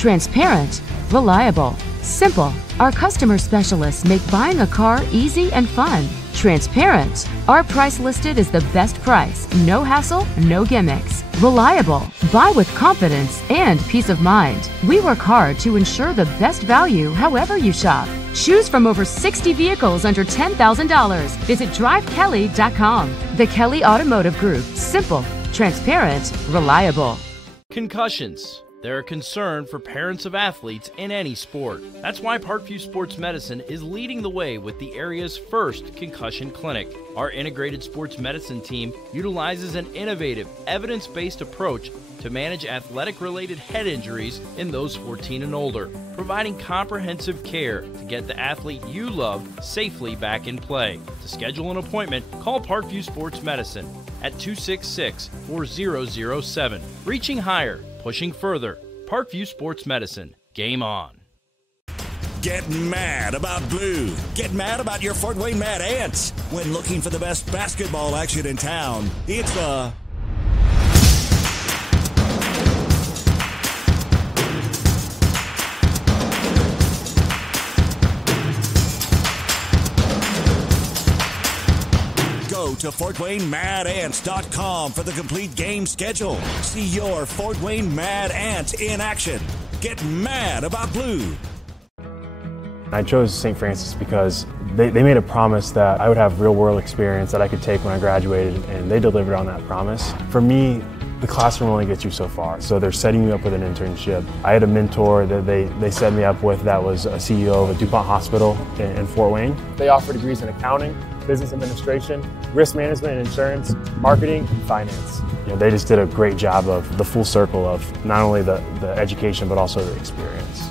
transparent, reliable, simple. Our customer specialists make buying a car easy and fun. Transparent. Our price listed is the best price. No hassle, no gimmicks. Reliable. Buy with confidence and peace of mind. We work hard to ensure the best value however you shop. Choose from over 60 vehicles under $10,000. Visit drivekelly.com. The Kelly Automotive Group. Simple, transparent, reliable. Concussions. They're a concern for parents of athletes in any sport. That's why Parkview Sports Medicine is leading the way with the area's first concussion clinic. Our integrated sports medicine team utilizes an innovative, evidence-based approach to manage athletic-related head injuries in those 14 and older, providing comprehensive care to get the athlete you love safely back in play. To schedule an appointment, call Parkview Sports Medicine at 266-4007. Reaching higher, pushing further. Parkview Sports Medicine. Game on. Get mad about blue. Get mad about your Fort Wayne Mad Ants. When looking for the best basketball action in town, it's the Go to FortWayneMadAnts.com for the complete game schedule. See your Fort Wayne Mad Ants in action. Get mad about blue. I chose St. Francis because they made a promise that I would have real-world experience that I could take when I graduated, and they delivered on that promise. For me, the classroom only gets you so far, so they're setting you up with an internship. I had a mentor that they set me up with that was a CEO of a DuPont hospital in Fort Wayne. They offer degrees in accounting, business administration, risk management and insurance, marketing, and finance. You know, they just did a great job of the full circle of not only the education but also the experience.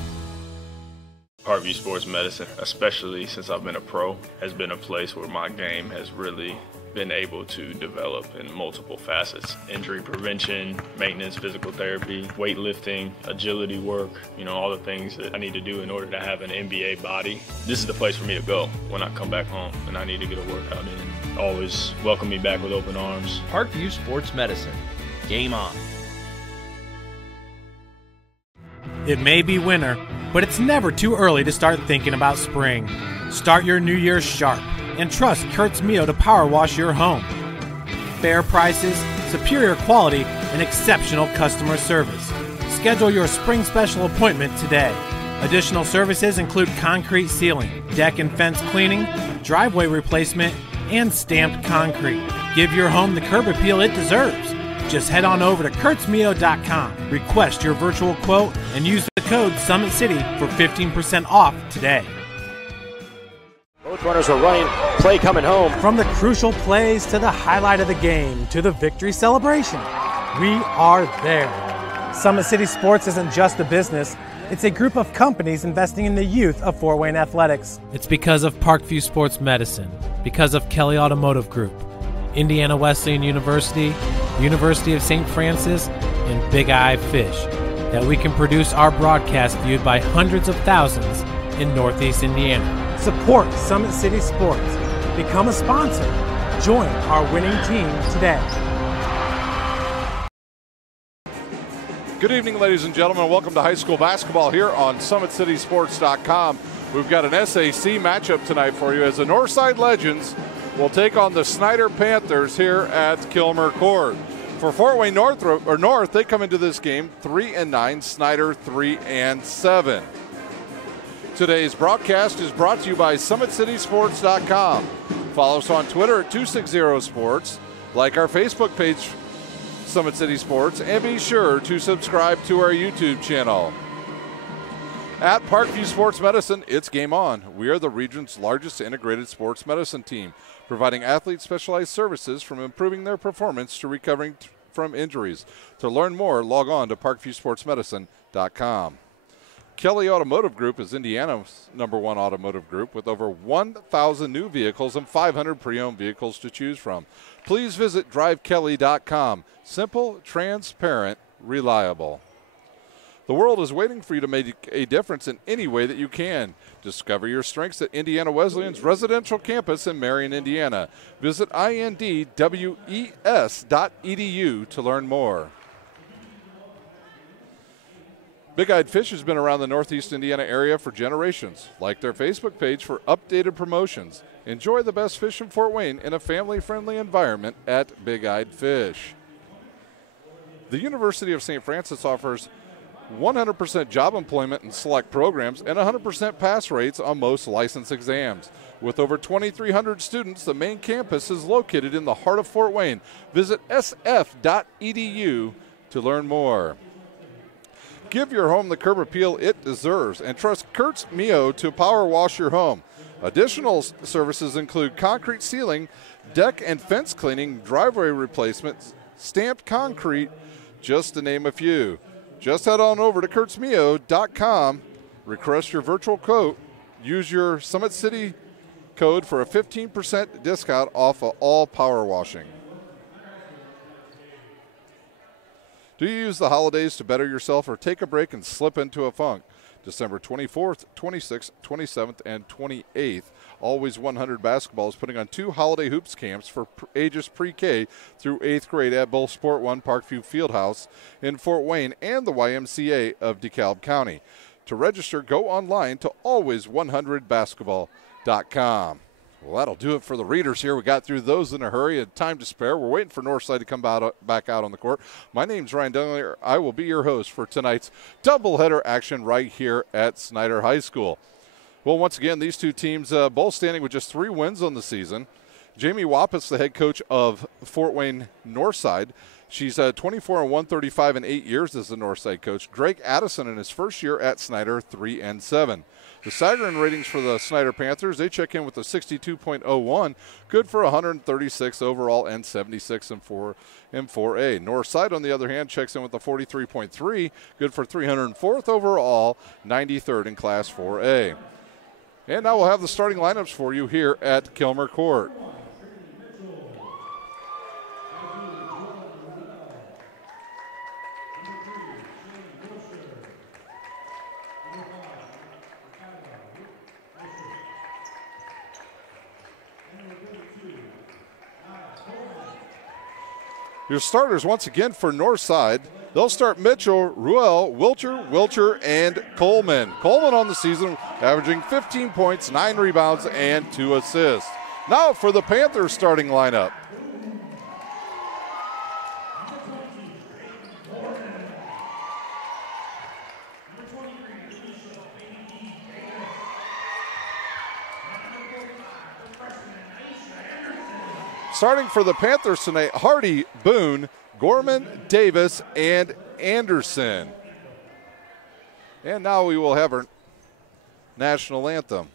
Parkview Sports Medicine, especially since I've been a pro, has been a place where my game has really been able to develop in multiple facets. Injury prevention, maintenance, physical therapy, weightlifting, agility work, all the things that I need to do in order to have an NBA body. This is the place for me to go when I come back home and I need to get a workout in. Always welcome me back with open arms. Parkview Sports Medicine. Game on. It may be winter, but it's never too early to start thinking about spring. Start your new year sharp and trust Kurt's Mio to power wash your home. Fair prices, superior quality, and exceptional customer service. Schedule your spring special appointment today. Additional services include concrete sealing, deck and fence cleaning, driveway replacement, and stamped concrete. Give your home the curb appeal it deserves. Just head on over to kurtzmio.com, request your virtual quote, and use the code SummitCity for 15% off today. Both runners are running, play coming home. From the crucial plays to the highlight of the game to the victory celebration, we are there. Summit City Sports isn't just a business, it's a group of companies investing in the youth of Fort Wayne athletics. It's because of Parkview Sports Medicine, because of Kelly Automotive Group, Indiana Wesleyan University, University of St. Francis, and Big Eye Fish, that we can produce our broadcast viewed by hundreds of thousands in Northeast Indiana. Support Summit City Sports. Become a sponsor. Join our winning team today. Good evening, ladies and gentlemen. Welcome to high school basketball here on SummitCitySports.com. We've got an SAC matchup tonight for you as the Northside Legends will take on the Snider Panthers here at Kilmer Court. For Fort Wayne North, they come into this game 3-9, Snider 3-7. Today's broadcast is brought to you by SummitCitySports.com. Follow us on Twitter at 260sports, like our Facebook page, Summit City Sports, and be sure to subscribe to our YouTube channel. At Parkview Sports Medicine, it's game on. We are the region's largest integrated sports medicine team, providing athletes specialized services from improving their performance to recovering from injuries. To learn more, log on to ParkviewSportsMedicine.com. Kelly Automotive Group is Indiana's #1 automotive group with over 1,000 new vehicles and 500 pre-owned vehicles to choose from. Please visit drivekelly.com. Simple, transparent, reliable. The world is waiting for you to make a difference in any way that you can. Discover your strengths at Indiana Wesleyan's residential campus in Marion, Indiana. Visit indwes.edu to learn more. Big Eyed Fish has been around the Northeast Indiana area for generations. Like their Facebook page for updated promotions. Enjoy the best fish in Fort Wayne in a family-friendly environment at Big Eyed Fish. The University of St. Francis offers 100% job employment in select programs and 100% pass rates on most license exams. With over 2,300 students, the main campus is located in the heart of Fort Wayne. Visit sf.edu to learn more. Give your home the curb appeal it deserves and trust Kurtz Mio to power wash your home. Additional services include concrete sealing, deck and fence cleaning, driveway replacements, stamped concrete, just to name a few. Just head on over to kurtzmio.com, request your virtual quote, use your Summit City code for a 15% discount off of all power washing. Do you use the holidays to better yourself or take a break and slip into a funk? December 24th, 26th, 27th, and 28th. Always 100 Basketball is putting on 2 holiday hoops camps for ages pre-K through 8th grade at both Sport 1 Parkview Fieldhouse in Fort Wayne and the YMCA of DeKalb County. To register, go online to always100basketball.com. Well, that'll do it for the readers here. We got through those in a hurry and time to spare. We're waiting for Northside to come back out on the court. My name's Ryan Dunley. I will be your host for tonight's doubleheader action right here at Snider High School. Well, once again, these two teams both standing with just 3 wins on the season. Jamie Wappus, the head coach of Fort Wayne Northside. She's 24-135 in 8 years as the Northside coach. Drake Addison in his first year at Snider, 3-7. The Sagarin ratings for the Snider Panthers, they check in with a 62.01, good for 136 overall and 76 in 4A. Northside, on the other hand, checks in with a 43.3, good for 304th overall, 93rd in Class 4A. And now we'll have the starting lineups for you here at Kilmer Court. Your starters once again for Northside. They'll start Mitchell, Ruel, Wilcher, and Coleman. Coleman on the season averaging 15 points, 9 rebounds, and 2 assists. Now for the Panthers starting lineup. Starting for the Panthers tonight, Hardy, Boone, Gorman, Davis, and Anderson. And now we will have our national anthem.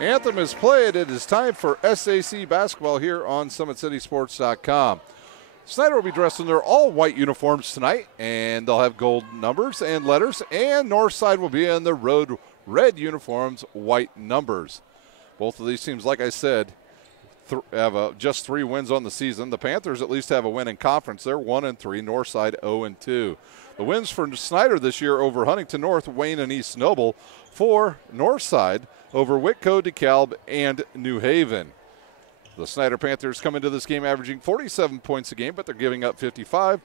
Anthem is played. It is time for SAC basketball here on SummitCitySports.com. Snider will be dressed in their all-white uniforms tonight, and they'll have gold numbers and letters, and Northside will be in the road red uniforms, white numbers. Both of these teams, like I said, have just 3 wins on the season. The Panthers at least have a win in conference. They're 1-3, Northside 0-2. The wins for Snider this year over Huntington North, Wayne, and East Noble. For Northside over Whitco, DeKalb, and New Haven. The Snider Panthers come into this game averaging 47 points a game, but they're giving up 55.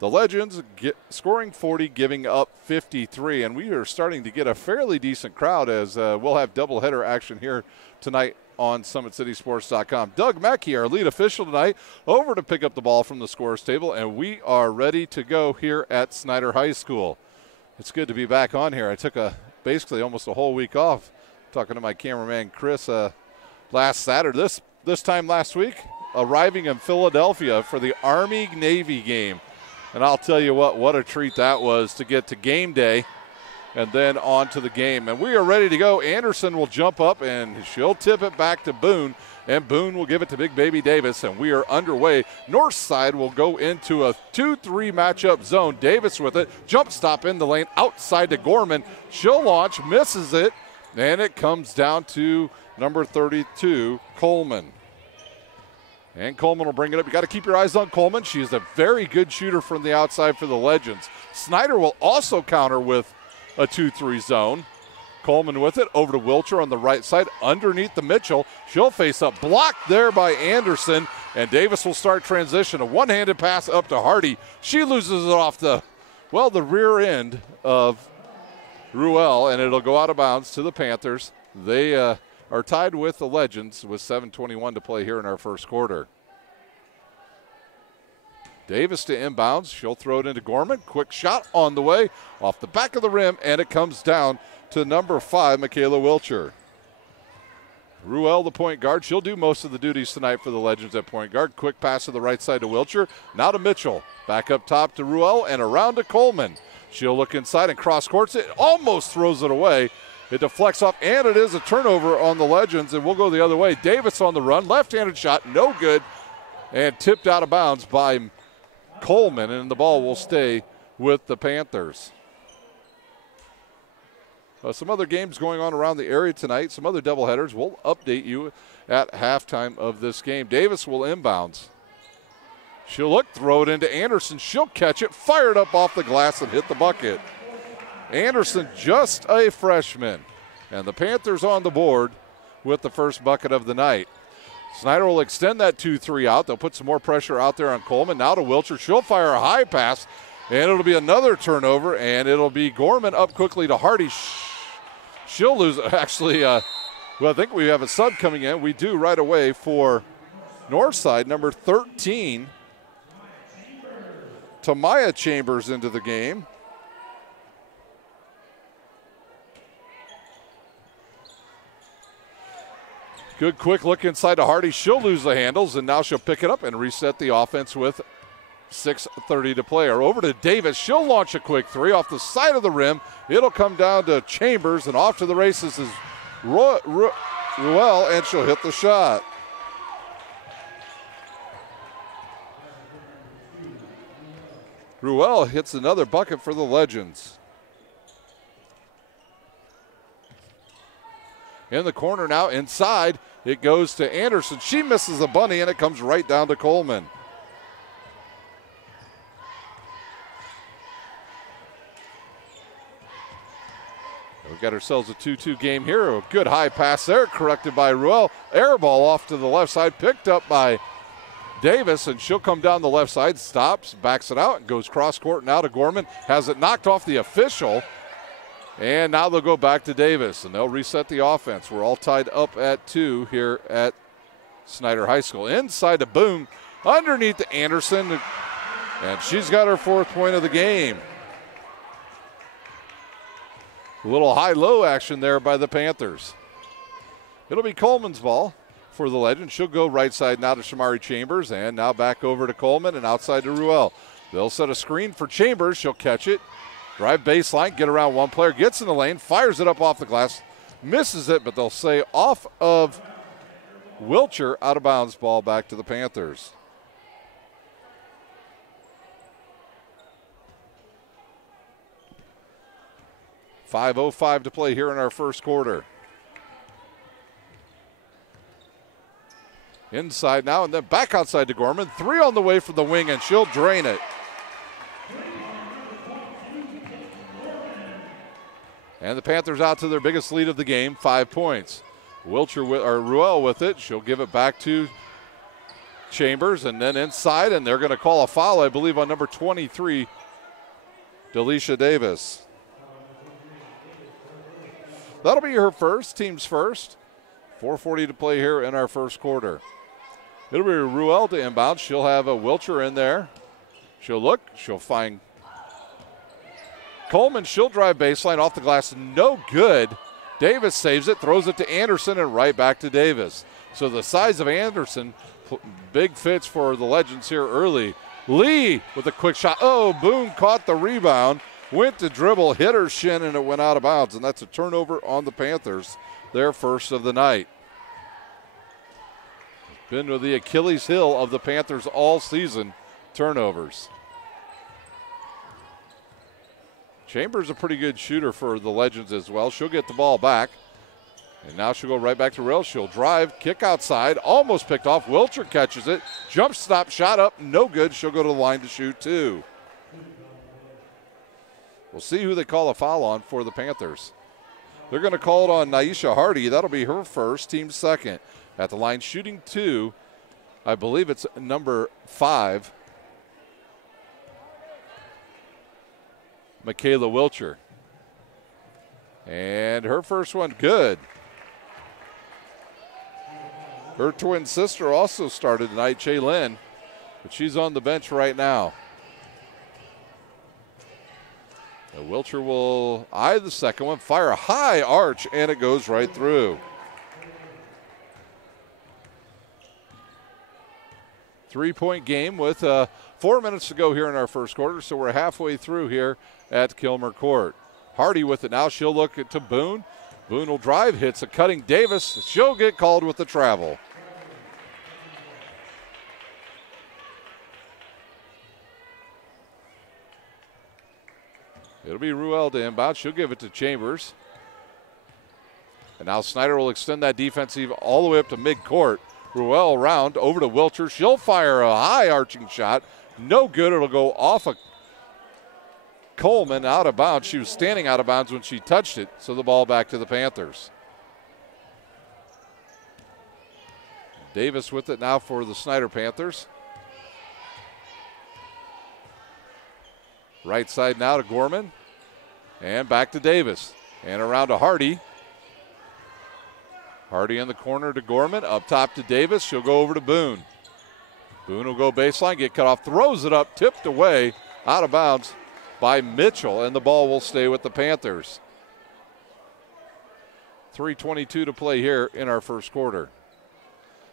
The Legends scoring 40, giving up 53, and we are starting to get a fairly decent crowd as we'll have doubleheader action here tonight on SummitCitySports.com. Doug Mackey, our lead official tonight, over to pick up the ball from the scorer's table, and we are ready to go here at Snider High School. It's good to be back on here. I took basically almost a whole week off, talking to my cameraman Chris last Saturday. This time last week, arriving in Philadelphia for the Army-Navy game. And I'll tell you what a treat that was to get to game day and then on to the game. And we are ready to go. Anderson will jump up, and she'll tip it back to Boone, and Boone will give it to Big Baby Davis, and we are underway. North side will go into a 2-3 matchup zone. Davis with it. Jump stop in the lane outside to Gorman. She'll launch, misses it, and it comes down to number 32, Coleman. And Coleman will bring it up. You got to keep your eyes on Coleman. She is a very good shooter from the outside for the Legends. Snider will also counter with a 2-3 zone. Coleman with it over to Wilcher on the right side underneath the Mitchell. She'll face up, blocked there by Anderson, and Davis will start transition. A one-handed pass up to Hardy. She loses it off the rear end of Ruel, and it'll go out of bounds to the Panthers. They are tied with the Legends with 7:21 to play here in our first quarter. Davis to inbounds. She'll throw it into Gorman. Quick shot on the way off the back of the rim, and it comes down to number 5, Michaela Wilcher. Ruel, the point guard. She'll do most of the duties tonight for the Legends at point guard. Quick pass to the right side to Wilcher. Now to Mitchell. Back up top to Ruel and around to Coleman. She'll look inside and cross courts it. Almost throws it away. It deflects off, and it is a turnover on the Legends, and we'll go the other way. Davis on the run. Left-handed shot, no good, and tipped out of bounds by Coleman, and the ball will stay with the Panthers. Some other games going on around the area tonight, some other doubleheaders. We'll update you at halftime of this game. Davis will inbounds. She'll look, throw it into Anderson. She'll catch it, fire it up off the glass, and hit the bucket. Anderson, just a freshman, and the Panthers on the board with the first bucket of the night. Snider will extend that 2-3 out. They'll put some more pressure out there on Coleman. Now to Wilcher. She'll fire a high pass, and it'll be another turnover, and it'll be Gorman up quickly to Hardy. She'll lose. Actually, I think we have a sub coming in. We do right away for Northside, number 13, Tamaya Chambers into the game. Good quick look inside to Hardy. She'll lose the handles, and now she'll pick it up and reset the offense with 6:30 to play. Or over to Davis. She'll launch a quick three off the side of the rim. It'll come down to Chambers, and off to the races is Ruel, and she'll hit the shot. Ruel hits another bucket for the Legends. In the corner now, inside, it goes to Anderson. She misses a bunny, and it comes right down to Coleman. We've got ourselves a 2-2 game here. A good high pass there, corrected by Ruel. Air ball off to the left side, picked up by Davis, and she'll come down the left side, stops, backs it out, and goes cross court now to Gorman. Has it knocked off the official. And now they'll go back to Davis, and they'll reset the offense. We're all tied up at 2 here at Snider High School. Inside to Boone, underneath to Anderson, and she's got her 4th point of the game. A little high-low action there by the Panthers. It'll be Coleman's ball for the Legends. She'll go right side now to Shamari Chambers, and now back over to Coleman and outside to Ruel. They'll set a screen for Chambers. She'll catch it. Drive baseline, get around one player, gets in the lane, fires it up off the glass, misses it, but they'll say off of Wilcher, out of bounds, ball back to the Panthers. .5:05 to play here in our first quarter. Inside now, and then back outside to Gorman. 3 on the way from the wing, and she'll drain it. And the Panthers out to their biggest lead of the game, 5 points. Ruel with it. She'll give it back to Chambers, and then inside, and they're going to call a foul, I believe, on number 23, Delisha Davis. That'll be her first, team's first. 4:40 to play here in our first quarter. It'll be Ruel to inbound. She'll have a Wilcher in there. She'll look. She'll find Coleman. She'll drive baseline off the glass. No good. Davis saves it, throws it to Anderson, and right back to Davis. So the size of Anderson, big fits for the Legends here early. Lee with a quick shot. Oh, Boone caught the rebound, went to dribble, hit her shin, and it went out of bounds. And that's a turnover on the Panthers, their first of the night. Been to the Achilles heel of the Panthers all season, turnovers. Chambers a pretty good shooter for the Legends as well. She'll get the ball back. And now she'll go right back to rail. She'll drive, kick outside, almost picked off. Wilcher catches it. Jump stop, shot up, no good. She'll go to the line to shoot two. We'll see who they call a foul on for the Panthers. They're going to call it on Naisha Hardy. That'll be her first, team second. At the line shooting two, I believe it's number 5, Michaela Wilcher. And her first one, good. Her twin sister also started tonight, Chaylin, but she's on the bench right now. And Wilcher will eye the second one, fire a high arch, and it goes right through. 3-point game with 4 minutes to go here in our first quarter, so we're halfway through here at Kilmer Court. Hardy with it now. She'll look to Boone. Boone will drive, hits a cutting Davis. She'll get called with the travel. It'll be Ruel to inbound. She'll give it to Chambers. And now Snider will extend that defensive all the way up to midcourt. Ruel around, over to Wilcher. She'll fire a high arching shot. No good. It'll go off of Coleman, out of bounds. She was standing out of bounds when she touched it, so the ball back to the Panthers. Davis with it now for the Snider Panthers. Right side now to Gorman. And back to Davis. And around to Hardy. Hardy in the corner to Gorman. Up top to Davis. She'll go over to Boone. Boone will go baseline, get cut off, throws it up, tipped away, out of bounds by Mitchell, and the ball will stay with the Panthers. 3:22 to play here in our first quarter.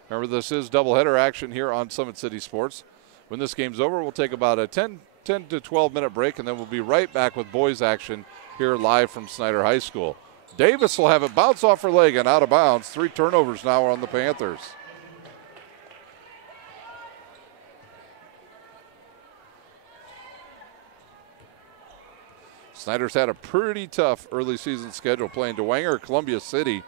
Remember, this is doubleheader action here on Summit City Sports. When this game's over, we'll take about a 10 to 12 minute break, and then we'll be right back with boys action here live from Snider High School. Davis will have it bounce off her leg and out of bounds. 3 turnovers now on the Panthers. Snider's had a pretty tough early season schedule, playing Dwenger, Columbia City.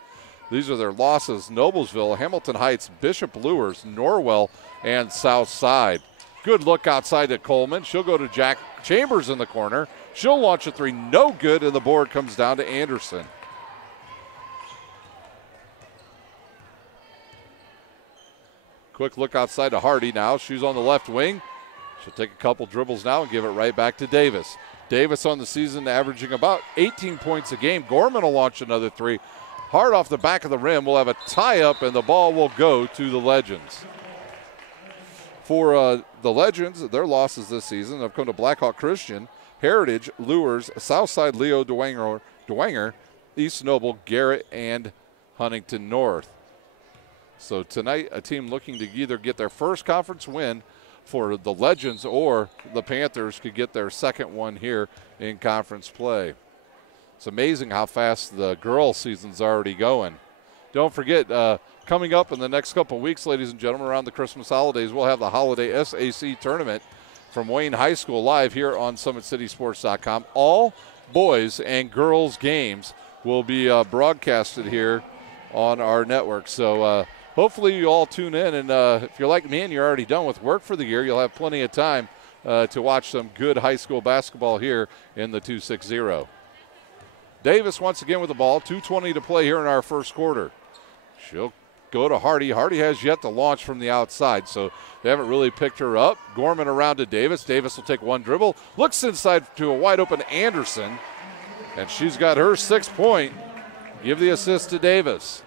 These are their losses: Noblesville, Hamilton Heights, Bishop Lures, Norwell, and South Side. Good look outside to Coleman. She'll go to Jack Chambers in the corner. She'll launch a three, no good, and the board comes down to Anderson. Quick look outside to Hardy now. She's on the left wing. She'll take a couple dribbles now and give it right back to Davis. Davis on the season averaging about 18 points a game. Gorman will launch another three. Hard off the back of the rim. We'll have a tie-up, and the ball will go to the Legends. For the Legends, their losses this season have come to Blackhawk Christian, Heritage, Lures, Southside Leo Dwenger, East Noble, Garrett, and Huntington North. So tonight, a team looking to either get their first conference win for the Legends, or the Panthers could get their second one here in conference play. It's amazing how fast the girls' season's already going. Don't forget, coming up in the next couple weeks, ladies and gentlemen, around the Christmas holidays, we'll have the Holiday SAC Tournament from Wayne High School live here on SummitCitySports.com. All boys and girls games will be broadcasted here on our network. So hopefully you all tune in, and if you're like me and you're already done with work for the year, you'll have plenty of time to watch some good high school basketball here in the 260. Davis once again with the ball. 2:20 to play here in our first quarter. She'll go to Hardy. Hardy has yet to launch from the outside, so they haven't really picked her up. Gorman around to Davis. Davis will take one dribble. Looks inside to a wide-open Anderson, and she's got her 6th point. Give the assist to Davis.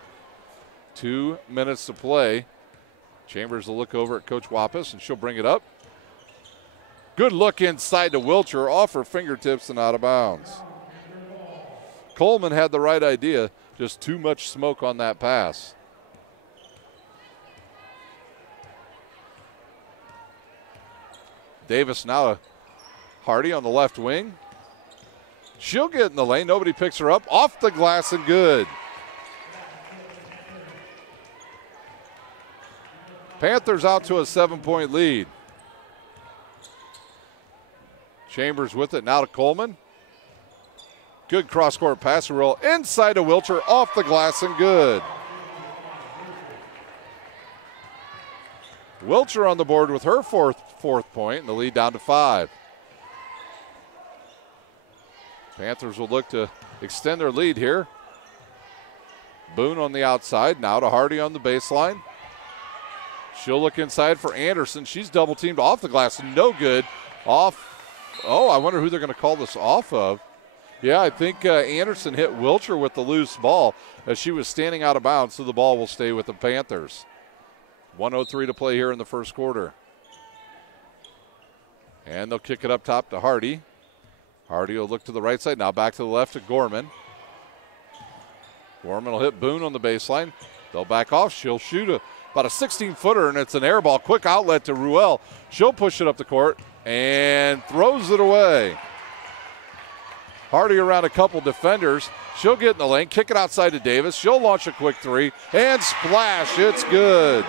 2 minutes to play. Chambers will look over at Coach Wappus, and she'll bring it up. Good look inside to Wilcher, off her fingertips and out of bounds. Coleman had the right idea, just too much smoke on that pass. Davis now to Hardy on the left wing. She'll get in the lane. Nobody picks her up. Off the glass and good. Panthers out to a 7-point lead. Chambers with it now to Coleman. Good cross-court pass roll inside to Wilcher, off the glass and good. Wilcher on the board with her fourth point, and the lead down to 5. Panthers will look to extend their lead here. Boone on the outside, now to Hardy on the baseline. She'll look inside for Anderson. She's double teamed off the glass, no good. Off. Oh, I wonder who they're going to call this off of. Yeah, I think Anderson hit Wilcher with the loose ball as she was standing out of bounds, so the ball will stay with the Panthers. 1:03 to play here in the first quarter. And they'll kick it up top to Hardy. Hardy will look to the right side, now back to the left to Gorman. Gorman will hit Boone on the baseline. They'll back off. She'll shoot about a 16-footer, and it's an air ball. Quick outlet to Ruel. She'll push it up the court and throws it away. Hardy around a couple defenders. She'll get in the lane, kick it outside to Davis. She'll launch a quick 3 and splash. It's good.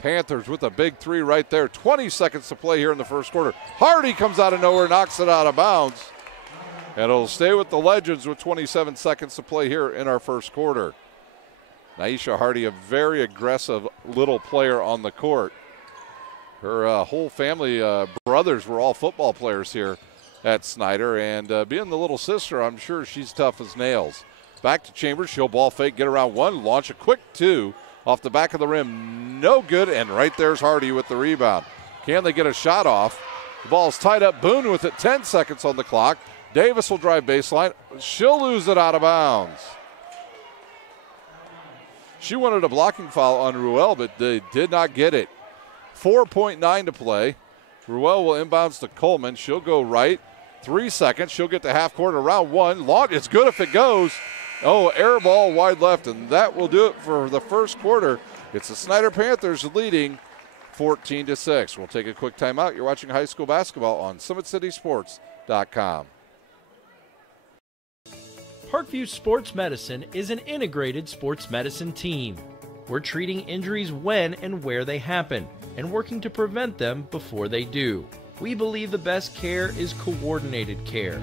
Panthers with a big 3 right there. 20 seconds to play here in the first quarter. Hardy comes out of nowhere, knocks it out of bounds. And it'll stay with the Legends with 27 seconds to play here in our first quarter. Naisha Hardy, a very aggressive little player on the court. Her whole family, brothers were all football players here at Snider. And being the little sister, I'm sure she's tough as nails. Back to Chambers. She'll ball fake, get around 1, launch a quick 2. Off the back of the rim, no good. And right there's Hardy with the rebound. Can they get a shot off? The ball's tied up. Boone with it, 10 seconds on the clock. Davis will drive baseline. She'll lose it out of bounds. She wanted a blocking foul on Ruel, but they did not get it. 4.9 to play. Ruel will inbounds to Coleman. She'll go right. 3 seconds. She'll get to half court around 1. Launch. It's good if it goes. Oh, air ball wide left, and that will do it for the first quarter. It's the Snider Panthers leading 14-6. We'll take a quick timeout. You're watching high school basketball on SummitCitySports.com. Parkview Sports Medicine is an integrated sports medicine team. We're treating injuries when and where they happen and working to prevent them before they do. We believe the best care is coordinated care,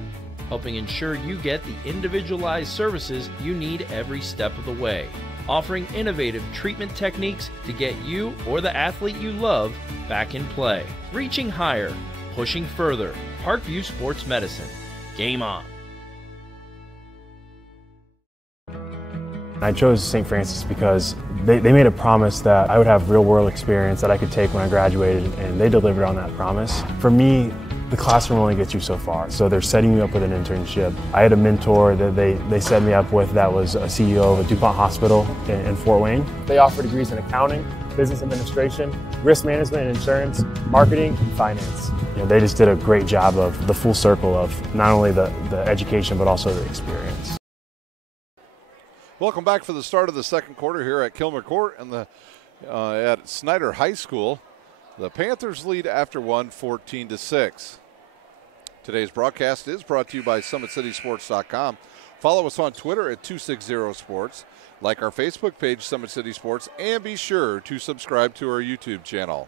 helping ensure you get the individualized services you need every step of the way, offering innovative treatment techniques to get you or the athlete you love back in play. Reaching higher, pushing further. Parkview Sports Medicine. Game on. I chose St. Francis because they made a promise that I would have real-world experience that I could take when I graduated, and they delivered on that promise. For me, the classroom only gets you so far, so they're setting me up with an internship. I had a mentor that they set me up with that was a CEO of a DuPont hospital in Fort Wayne. They offer degrees in accounting, business administration, risk management and insurance, marketing, and finance. You know, they just did a great job of the full circle of not only the education but also the experience. Welcome back for the start of the second quarter here at Kilmer Court and at Snider High School. The Panthers lead after 14-6. Today's broadcast is brought to you by SummitCitySports.com. Follow us on Twitter at 260sports. Like our Facebook page, Summit City Sports, and be sure to subscribe to our YouTube channel.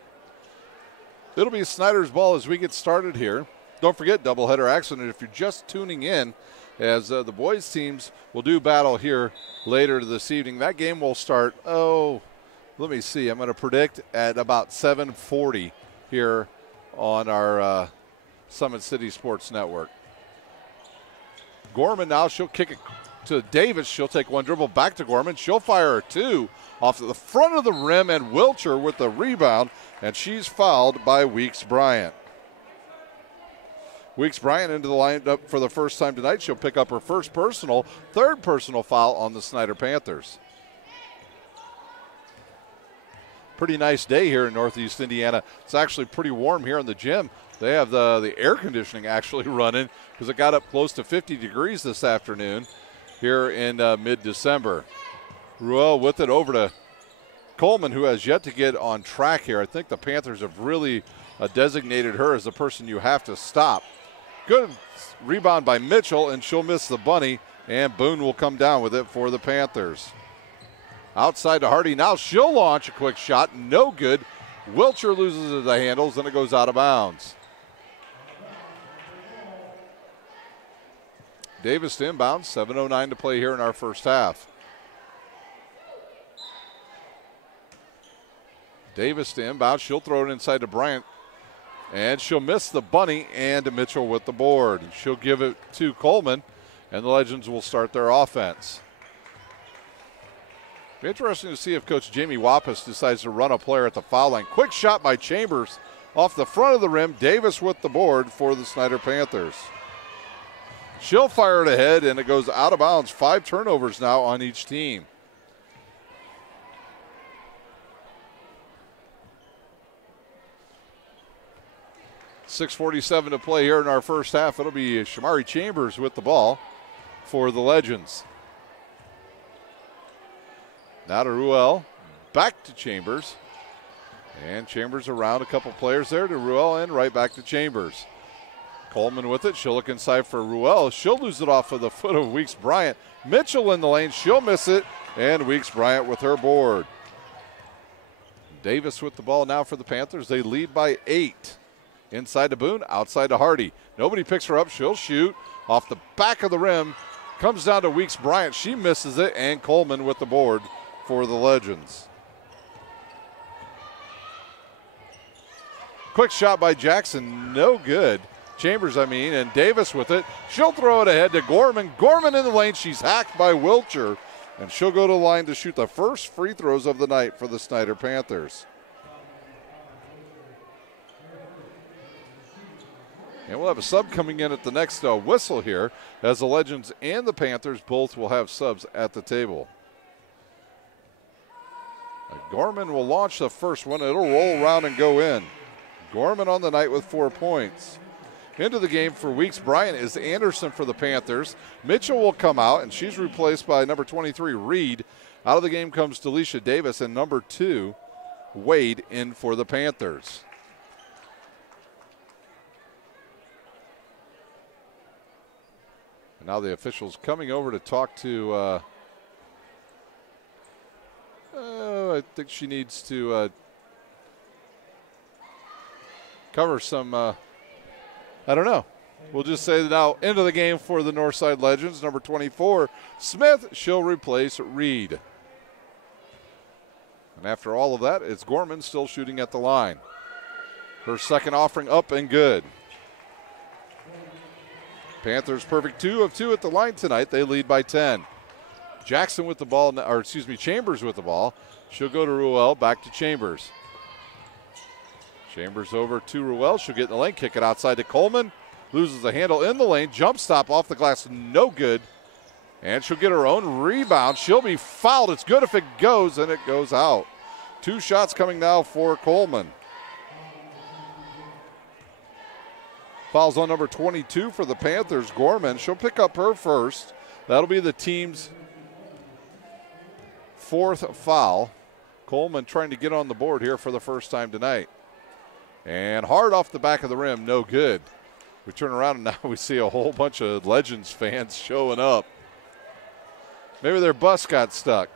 It'll be Snider's ball as we get started here. Don't forget, doubleheader action. And if you're just tuning in, as the boys' teams will do battle here later this evening. That game will start, let me see. I'm going to predict at about 7:40 here on our Summit City Sports Network. Gorman now, she'll kick it to Davis. She'll take one dribble back to Gorman. She'll fire a two off the front of the rim, and Wilcher with the rebound, and she's fouled by Weeks-Bryant. Weeks-Bryant into the lineup for the first time tonight. She'll pick up her third personal foul on the Snider Panthers. Pretty nice day here in Northeast Indiana. It's actually pretty warm here in the gym. They have the air conditioning actually running because it got up close to 50 degrees this afternoon here in mid-December. Ruel with it over to Coleman, who has yet to get on track here. I think the Panthers have really designated her as the person you have to stop. Good rebound by Mitchell, and she'll miss the bunny, and Boone will come down with it for the Panthers. Outside to Hardy. Now she'll launch a quick shot. No good. Wilcher loses the handles, and it goes out of bounds. Davis to inbound. 7:09 to play here in our first half. Davis to inbound. She'll throw it inside to Bryant. And she'll miss the bunny, and Mitchell with the board. She'll give it to Coleman, and the Legends will start their offense. Be interesting to see if Coach Jamie Wappus decides to run a player at the foul line. Quick shot by Chambers off the front of the rim. Davis with the board for the Snider Panthers. She'll fire it ahead, and it goes out of bounds. 5 turnovers now on each team. .6:47 to play here in our first half. It'll be Shamari Chambers with the ball for the Legends. Now to Ruel, back to Chambers. And Chambers around a couple players there to Ruel, and right back to Chambers. Coleman with it. She'll look inside for Ruel. She'll lose it off of the foot of Weeks-Bryant. Mitchell in the lane. She'll miss it, and Weeks-Bryant with her board. Davis with the ball now for the Panthers. They lead by 8. Inside to Boone, outside to Hardy. Nobody picks her up. She'll shoot off the back of the rim. Comes down to Weeks-Bryant. She misses it, and Coleman with the board for the Legends. Quick shot by Jackson, no good. Chambers, and Davis with it. She'll throw it ahead to Gorman. Gorman in the lane. She's hacked by Wilcher, and she'll go to the line to shoot the first free throws of the night for the Snider Panthers. And we'll have a sub coming in at the next whistle here, as the Legends and the Panthers both will have subs at the table. Gorman will launch the first one. It'll roll around and go in. Gorman on the night with 4 points. Into the game for Weeks-Bryant is Anderson for the Panthers. Mitchell will come out, and she's replaced by number 23, Reed. Out of the game comes Delisha Davis, and number 2, Wade, in for the Panthers. Now the officials coming over to talk to, I think she needs to cover some, I don't know. We'll just say that now into the game for the Northside Legends, number 24, Smith. She'll replace Reed. And after all of that, it's Gorman still shooting at the line. Her second offering up and good. Panthers perfect 2 of 2 at the line tonight. They lead by 10. Jackson with the ball, Chambers with the ball. She'll go to Ruel, back to Chambers. Chambers over to Ruel. She'll get in the lane, kick it outside to Coleman. Loses the handle in the lane. Jump stop off the glass, no good. And she'll get her own rebound. She'll be fouled. It's good if it goes, and it goes out. 2 shots coming now for Coleman. Fouls on number 22 for the Panthers, Gorman. She'll pick up her first. That'll be the team's 4th foul. Coleman trying to get on the board here for the first time tonight. And hard off the back of the rim, no good. We turn around and now we see a whole bunch of Legends fans showing up. Maybe their bus got stuck.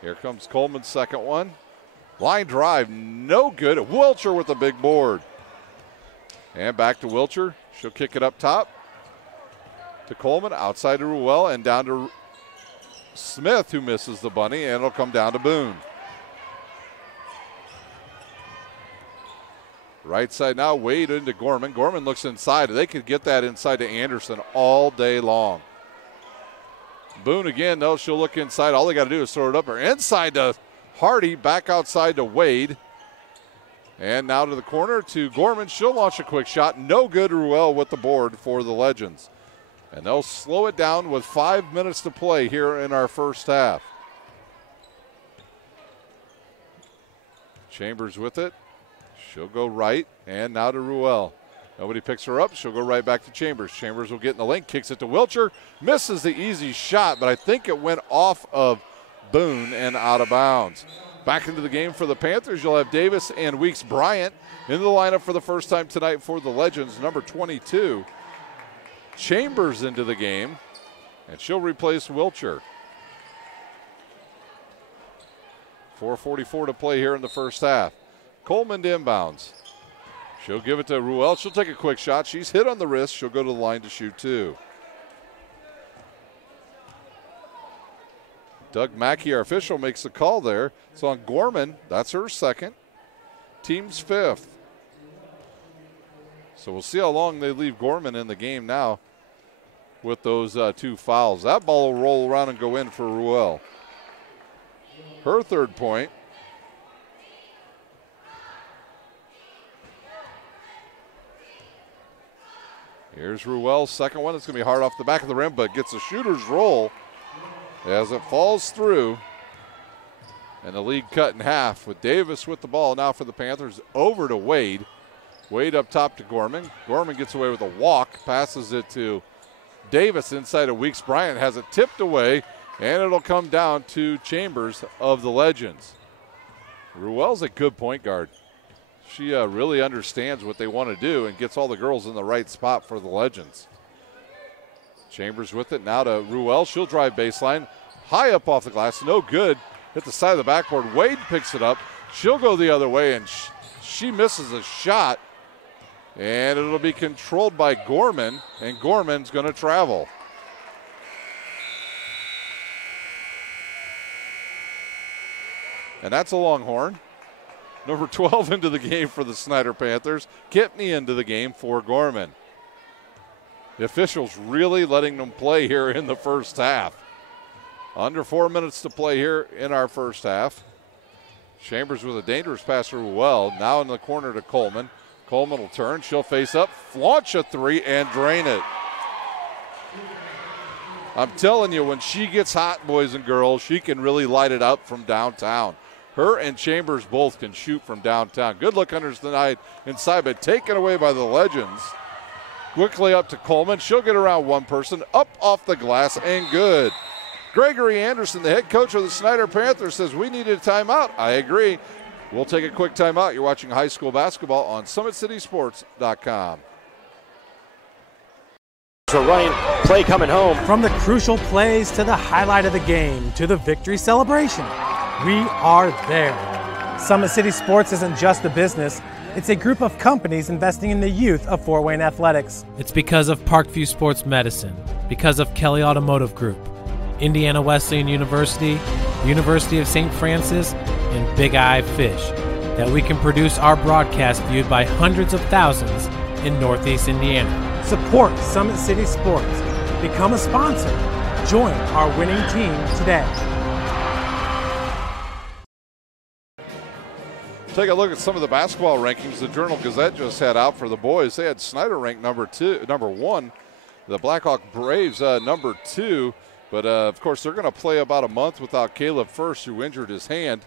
Here comes Coleman's second one. Line drive, no good. Wilcher with the big board. And back to Wilcher. She'll kick it up top to Coleman, outside to Ruel, and down to Smith, who misses the bunny, and it'll come down to Boone. Right side now, Wade into Gorman. Gorman looks inside. They could get that inside to Anderson all day long. Boone again, though, she'll look inside. All they got to do is throw it up or inside to Hardy, back outside to Wade. And now to the corner to Gorman. She'll launch a quick shot. No good. Ruel with the board for the Legends. And they'll slow it down with 5 minutes to play here in our first half. Chambers with it. She'll go right, and now to Ruel. Nobody picks her up. She'll go right back to Chambers. Chambers will get in the lane, kicks it to Wilcher. Misses the easy shot, but I think it went off of Boone and out of bounds. Back into the game for the Panthers, you'll have Davis and Weeks Bryant in the lineup for the first time tonight for the Legends. Number 22, Chambers into the game, and she'll replace Wilcher. 4:44 to play here in the first half. Coleman to inbounds. She'll give it to Ruel. She'll take a quick shot. She's hit on the wrist. She'll go to the line to shoot two. Doug Mackey, our official, makes the call there. It's on Gorman. That's her second. Team's fifth. So we'll see how long they leave Gorman in the game now with those two fouls. That ball will roll around and go in for Ruel. Her third point. Here's Ruel's second one. It's going to be hard off the back of the rim, but gets a shooter's roll as it falls through. And the lead cut in half with Davis with the ball now for the Panthers over to Wade. Wade up top to Gorman. Gorman gets away with a walk, passes it to Davis inside of Weeks. Bryant has it tipped away, and it'll come down to Chambers of the Legends. Ruel's a good point guard. She really understands what they want to do and gets all the girls in the right spot for the Legends. Chambers with it now to Ruel. She'll drive baseline. High up off the glass, no good. Hit the side of the backboard. Wade picks it up. She'll go the other way, and she misses a shot. And it'll be controlled by Gorman, and Gorman's going to travel. And that's a Longhorn. Number 12 into the game for the Snider Panthers. Kipney into the game for Gorman. The officials really letting them play here in the first half. Under 4 minutes to play here in our first half. Chambers with a dangerous pass to Ruel. Now in the corner to Coleman. Coleman will turn. She'll face up, launch a three, and drain it. I'm telling you, when she gets hot, boys and girls, she can really light it up from downtown. Her and Chambers both can shoot from downtown. Good look under tonight inside, but taken away by the Legends. Quickly up to Coleman. She'll get around one person, up off the glass, and good. Gregory Anderson, the head coach of the Snider Panthers, says we needed a timeout. I agree. We'll take a quick timeout. You're watching high school basketball on SummitCitySports.com. So running, play coming home. From the crucial plays to the highlight of the game to the victory celebration, we are there. Summit City Sports isn't just a business. It's a group of companies investing in the youth of Fort Wayne athletics. It's because of Parkview Sports Medicine, because of Kelly Automotive Group, Indiana Wesleyan University, University of St. Francis, and Big Eye Fish, that we can produce our broadcast viewed by hundreds of thousands in Northeast Indiana. Support Summit City Sports. Become a sponsor. Join our winning team today. Take a look at some of the basketball rankings the Journal-Gazette just had out for the boys. They had Snider ranked number one. The Blackhawk Braves number 2. But, of course, they're going to play about a month without Caleb First, who injured his hand.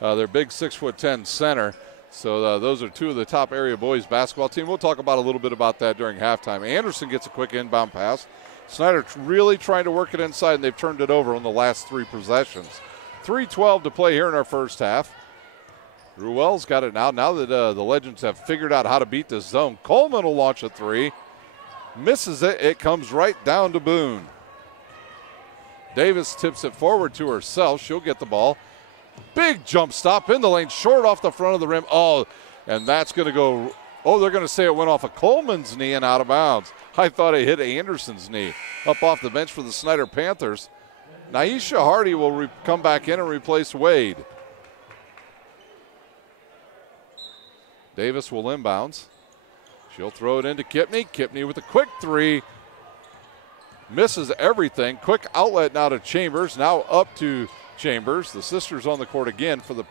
Their big 6'10" center. So those are two of the top area boys basketball team. We'll talk about a little bit about that during halftime. Anderson gets a quick inbound pass. Snider really trying to work it inside, and they've turned it over on the last 3 possessions. 3:12 to play here in our first half. Ruel's got it now. Now that the Legends have figured out how to beat this zone, Coleman will launch a 3. Misses it. It comes right down to Boone. Davis tips it forward to herself. She'll get the ball. Big jump stop in the lane, short off the front of the rim. Oh, and that's going to go. Oh, they're going to say it went off of Coleman's knee and out of bounds. I thought it hit Anderson's knee. Up off the bench for the Snider Panthers. Naisha Hardy will come back in and replace Wade. Davis will inbounds. She'll throw it into Kipney. Kipney with a quick three. Misses everything. Quick outlet now to Chambers. Now up to Chambers. The sisters on the court again for the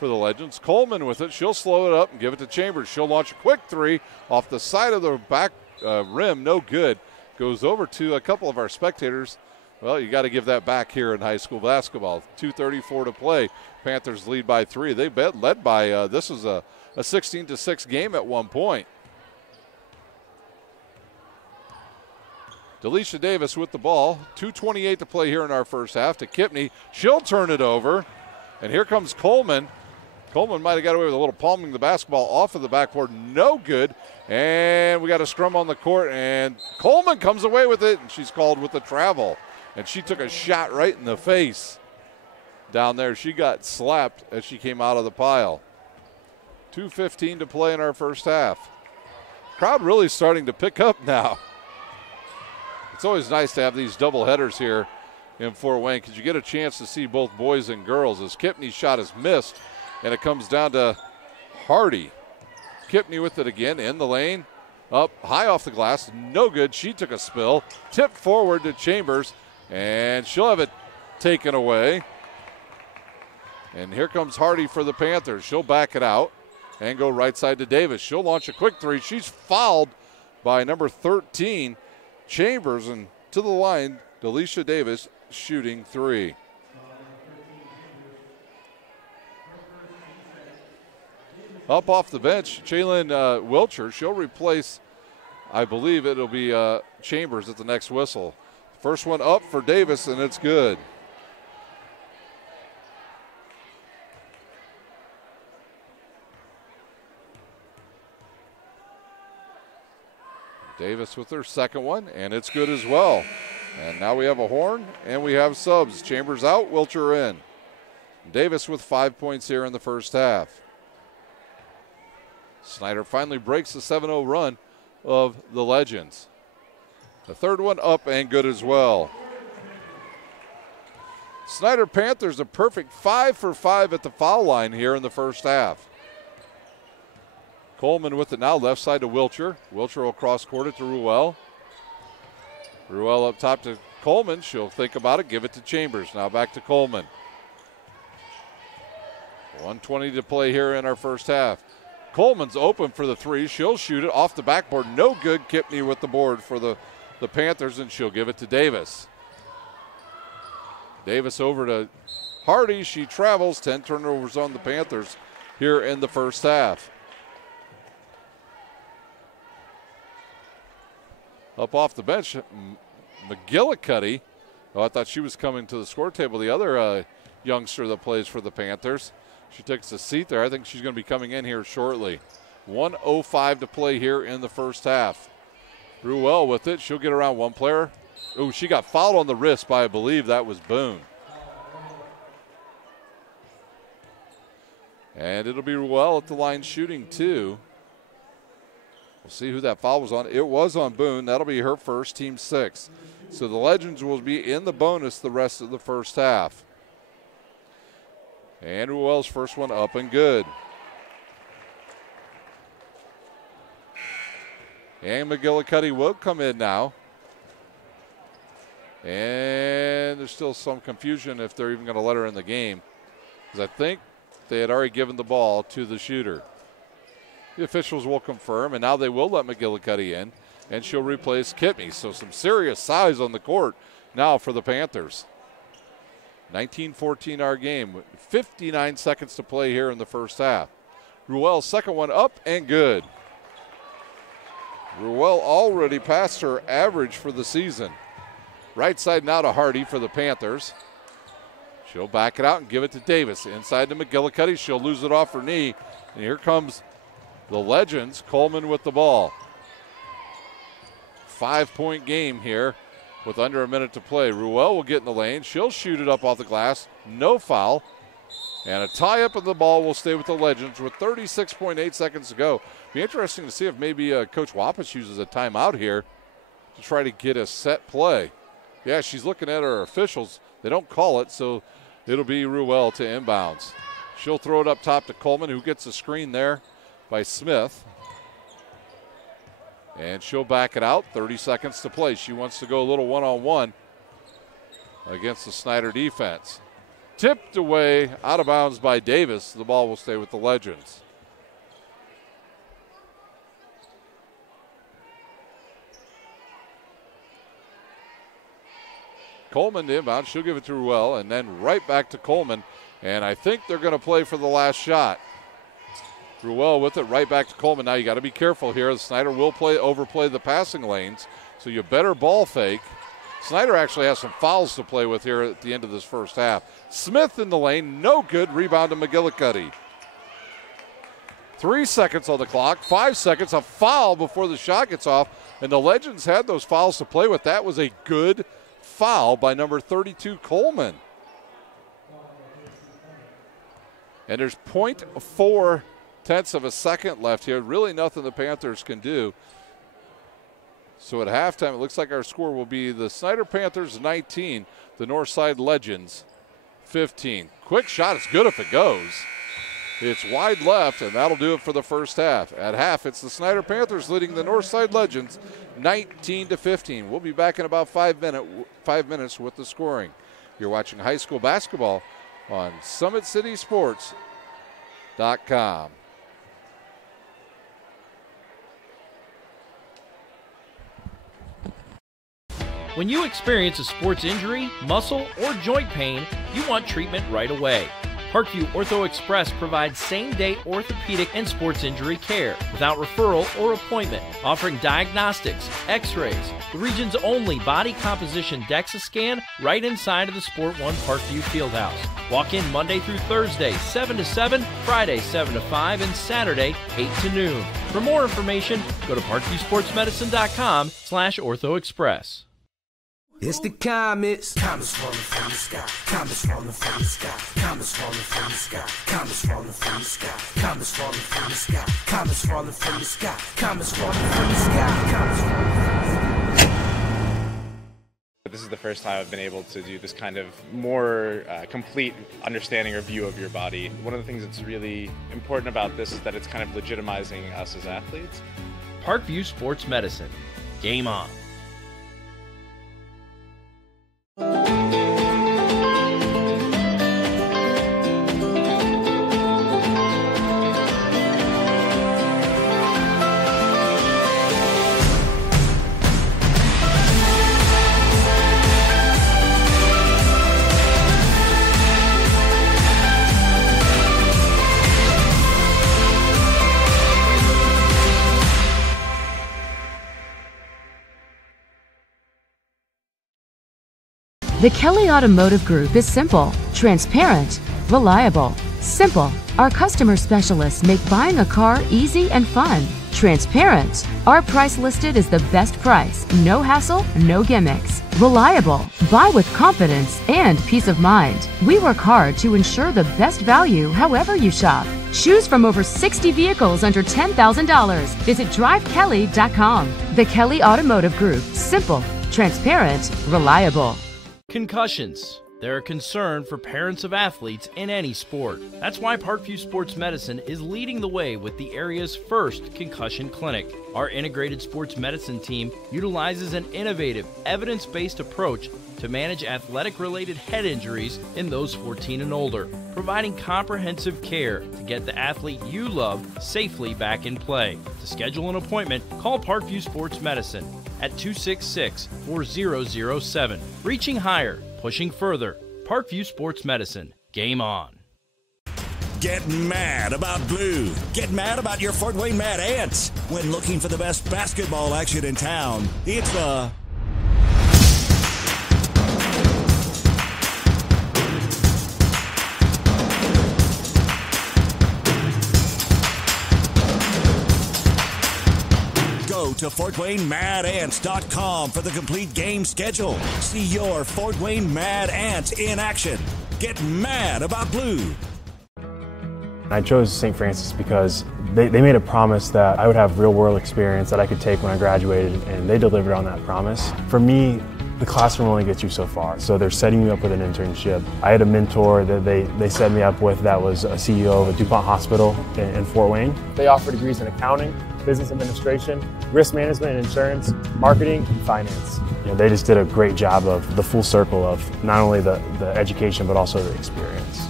Legends. Coleman with it. She'll slow it up and give it to Chambers. She'll launch a quick three off the side of the back rim. No good. Goes over to a couple of our spectators. Well, you got to give that back here in high school basketball. 2:34 to play. Panthers lead by 3. They led by, this was a 16-6 game at one point. Delisha Davis with the ball. 2:28 to play here in our first half to Kipney. She'll turn it over. And here comes Coleman. Coleman might have got away with a little palming the basketball off of the backboard. No good. And we got a scrum on the court. And Coleman comes away with it. And she's called with the travel. And she took a shot right in the face down there. She got slapped as she came out of the pile. 2:15 to play in our first half. Crowd really starting to pick up now. It's always nice to have these double headers here in Fort Wayne because you get a chance to see both boys and girls. As Kipney's shot is missed, and it comes down to Hardy. Kipney with it again in the lane. Up high off the glass. No good. She took a spill. Tipped forward to Chambers, and she'll have it taken away. And here comes Hardy for the Panthers. She'll back it out and go right side to Davis. She'll launch a quick three. She's fouled by number 13, Chambers, and to the line, Delisha Davis shooting three. Up off the bench, Jalen Wilcher. She'll replace, I believe it'll be Chambers at the next whistle. First one up for Davis, and it's good. Davis with her second one, and it's good as well. And now we have a horn, and we have subs. Chambers out, Wilcher in. Davis with 5 points here in the first half. Snider finally breaks the 7-0 run of the Legends. The third one up and good as well. Snider Panthers a perfect 5 for 5 at the foul line here in the first half. Coleman with it now, left side to Wilcher. Wilcher will cross court it to Ruel. Ruel up top to Coleman. She'll think about it, give it to Chambers. Now back to Coleman. 1:20 to play here in our first half. Coleman's open for the three. She'll shoot it off the backboard. No good. Kipney with the board for the Panthers, and she'll give it to Davis. Davis over to Hardy. She travels. 10 turnovers on the Panthers here in the first half. Up off the bench, McGillicuddy. Oh, I thought she was coming to the score table. The other youngster that plays for the Panthers. She takes a seat there. I think she's going to be coming in here shortly. 1:05 to play here in the first half. Ruel with it. She'll get around one player. Oh, she got fouled on the wrist by, I believe that was Boone. And it'll be Ruel at the line shooting two. We'll see who that foul was on. It was on Boone. That'll be her first, team 6. So the Legends will be in the bonus the rest of the first half. And Ruel's first one up and good. And McGillicuddy will come in now. And there's still some confusion if they're even going to let her in the game, because I think they had already given the ball to the shooter. The officials will confirm, and now they will let McGillicuddy in, and she'll replace Kipney. So some serious size on the court now for the Panthers. 19-14 our game. 59 seconds to play here in the first half. Ruel's second one up and good. Ruel already passed her average for the season. Right side now to Hardy for the Panthers. She'll back it out and give it to Davis. Inside to McGillicuddy. She'll lose it off her knee. And here comes the Legends. Coleman with the ball. 5-point game here with under a minute to play. Ruel will get in the lane. She'll shoot it up off the glass. No foul. And a tie-up of the ball will stay with the Legends with 36.8 seconds to go. Be interesting to see if maybe Coach Wampus uses a timeout here to try to get a set play. Yeah, she's looking at her officials. They don't call it, so it'll be Ruel to inbounds. She'll throw it up top to Coleman, who gets the screen there by Smith. And she'll back it out. 30 seconds to play. She wants to go a little one-on-one against the Snider defense. Tipped away, out of bounds by Davis. The ball will stay with the Legends. Coleman to inbound. She'll give it to Ruel, and then right back to Coleman. And I think they're going to play for the last shot. Ruel with it, right back to Coleman. Now you got to be careful here. Snider will overplay the passing lanes, so you better ball fake. Snider actually has some fouls to play with here at the end of this first half. Smith in the lane, no good. Rebound to McGillicuddy. 3 seconds on the clock, 5 seconds, a foul before the shot gets off, and the Legends had those fouls to play with. That was a good foul by number 32, Coleman. And there's 0.4 tenths of a second left here. Really nothing the Panthers can do. So at halftime, it looks like our score will be the Snider Panthers 19, the Northside Legends 15. Quick shot, it's good if it goes. It's wide left, and that'll do it for the first half. At half, it's the Snider Panthers leading the Northside Legends 19-15. We'll be back in about 5 minutes with the scoring. You're watching high school basketball on SummitCitySports.com. When you experience a sports injury, muscle, or joint pain, you want treatment right away. Parkview Ortho Express provides same-day orthopedic and sports injury care without referral or appointment, offering diagnostics, x-rays, the region's only body composition DEXA scan right inside of the Sport One Parkview Fieldhouse. Walk in Monday through Thursday, 7 to 7, Friday, 7 to 5, and Saturday, 8 to noon. For more information, go to parkviewsportsmedicine.com/orthoexpress. It's the comets. Comets falling from the sky. Comets falling from the sky. Comets falling from the sky. Comets falling from the sky. Comets falling from the sky. Comets falling from the sky. Comets falling from the sky. Comets falling from the sky. This is the first time I've been able to do this kind of more complete understanding or view of your body. One of the things that's really important about this is that it's kind of legitimizing us as athletes. Parkview Sports Medicine. Game on. The Kelly Automotive Group is simple, transparent, reliable. Simple. Our customer specialists make buying a car easy and fun. Transparent. Our price listed is the best price. No hassle, no gimmicks. Reliable. Buy with confidence and peace of mind. We work hard to ensure the best value however you shop. Choose from over 60 vehicles under $10,000. Visit drivekelly.com. The Kelly Automotive Group. Simple, transparent, reliable. Concussions. They're a concern for parents of athletes in any sport. That's why Parkview Sports Medicine is leading the way with the area's first concussion clinic. Our integrated sports medicine team utilizes an innovative, evidence-based approach to manage athletic-related head injuries in those 14 and older, providing comprehensive care to get the athlete you love safely back in play. To schedule an appointment, call Parkview Sports Medicine at 266-4007. Reaching higher, pushing further. Parkview Sports Medicine. Game on. Get mad about blue. Get mad about your Fort Wayne Mad Ants. When looking for the best basketball action in town, it's the Go to FortWayneMadAnts.com for the complete game schedule. See your Fort Wayne Mad Ants in action. Get mad about blue. I chose St. Francis because they made a promise that I would have real-world experience that I could take when I graduated, and they delivered on that promise. For me, the classroom only gets you so far. So they're setting you up with an internship. I had a mentor that they set me up with that was a CEO of a DuPont hospital in Fort Wayne. They offer degrees in accounting, business administration, risk management and insurance, marketing, and finance. They just did a great job of the full circle of not only the education, but also the experience.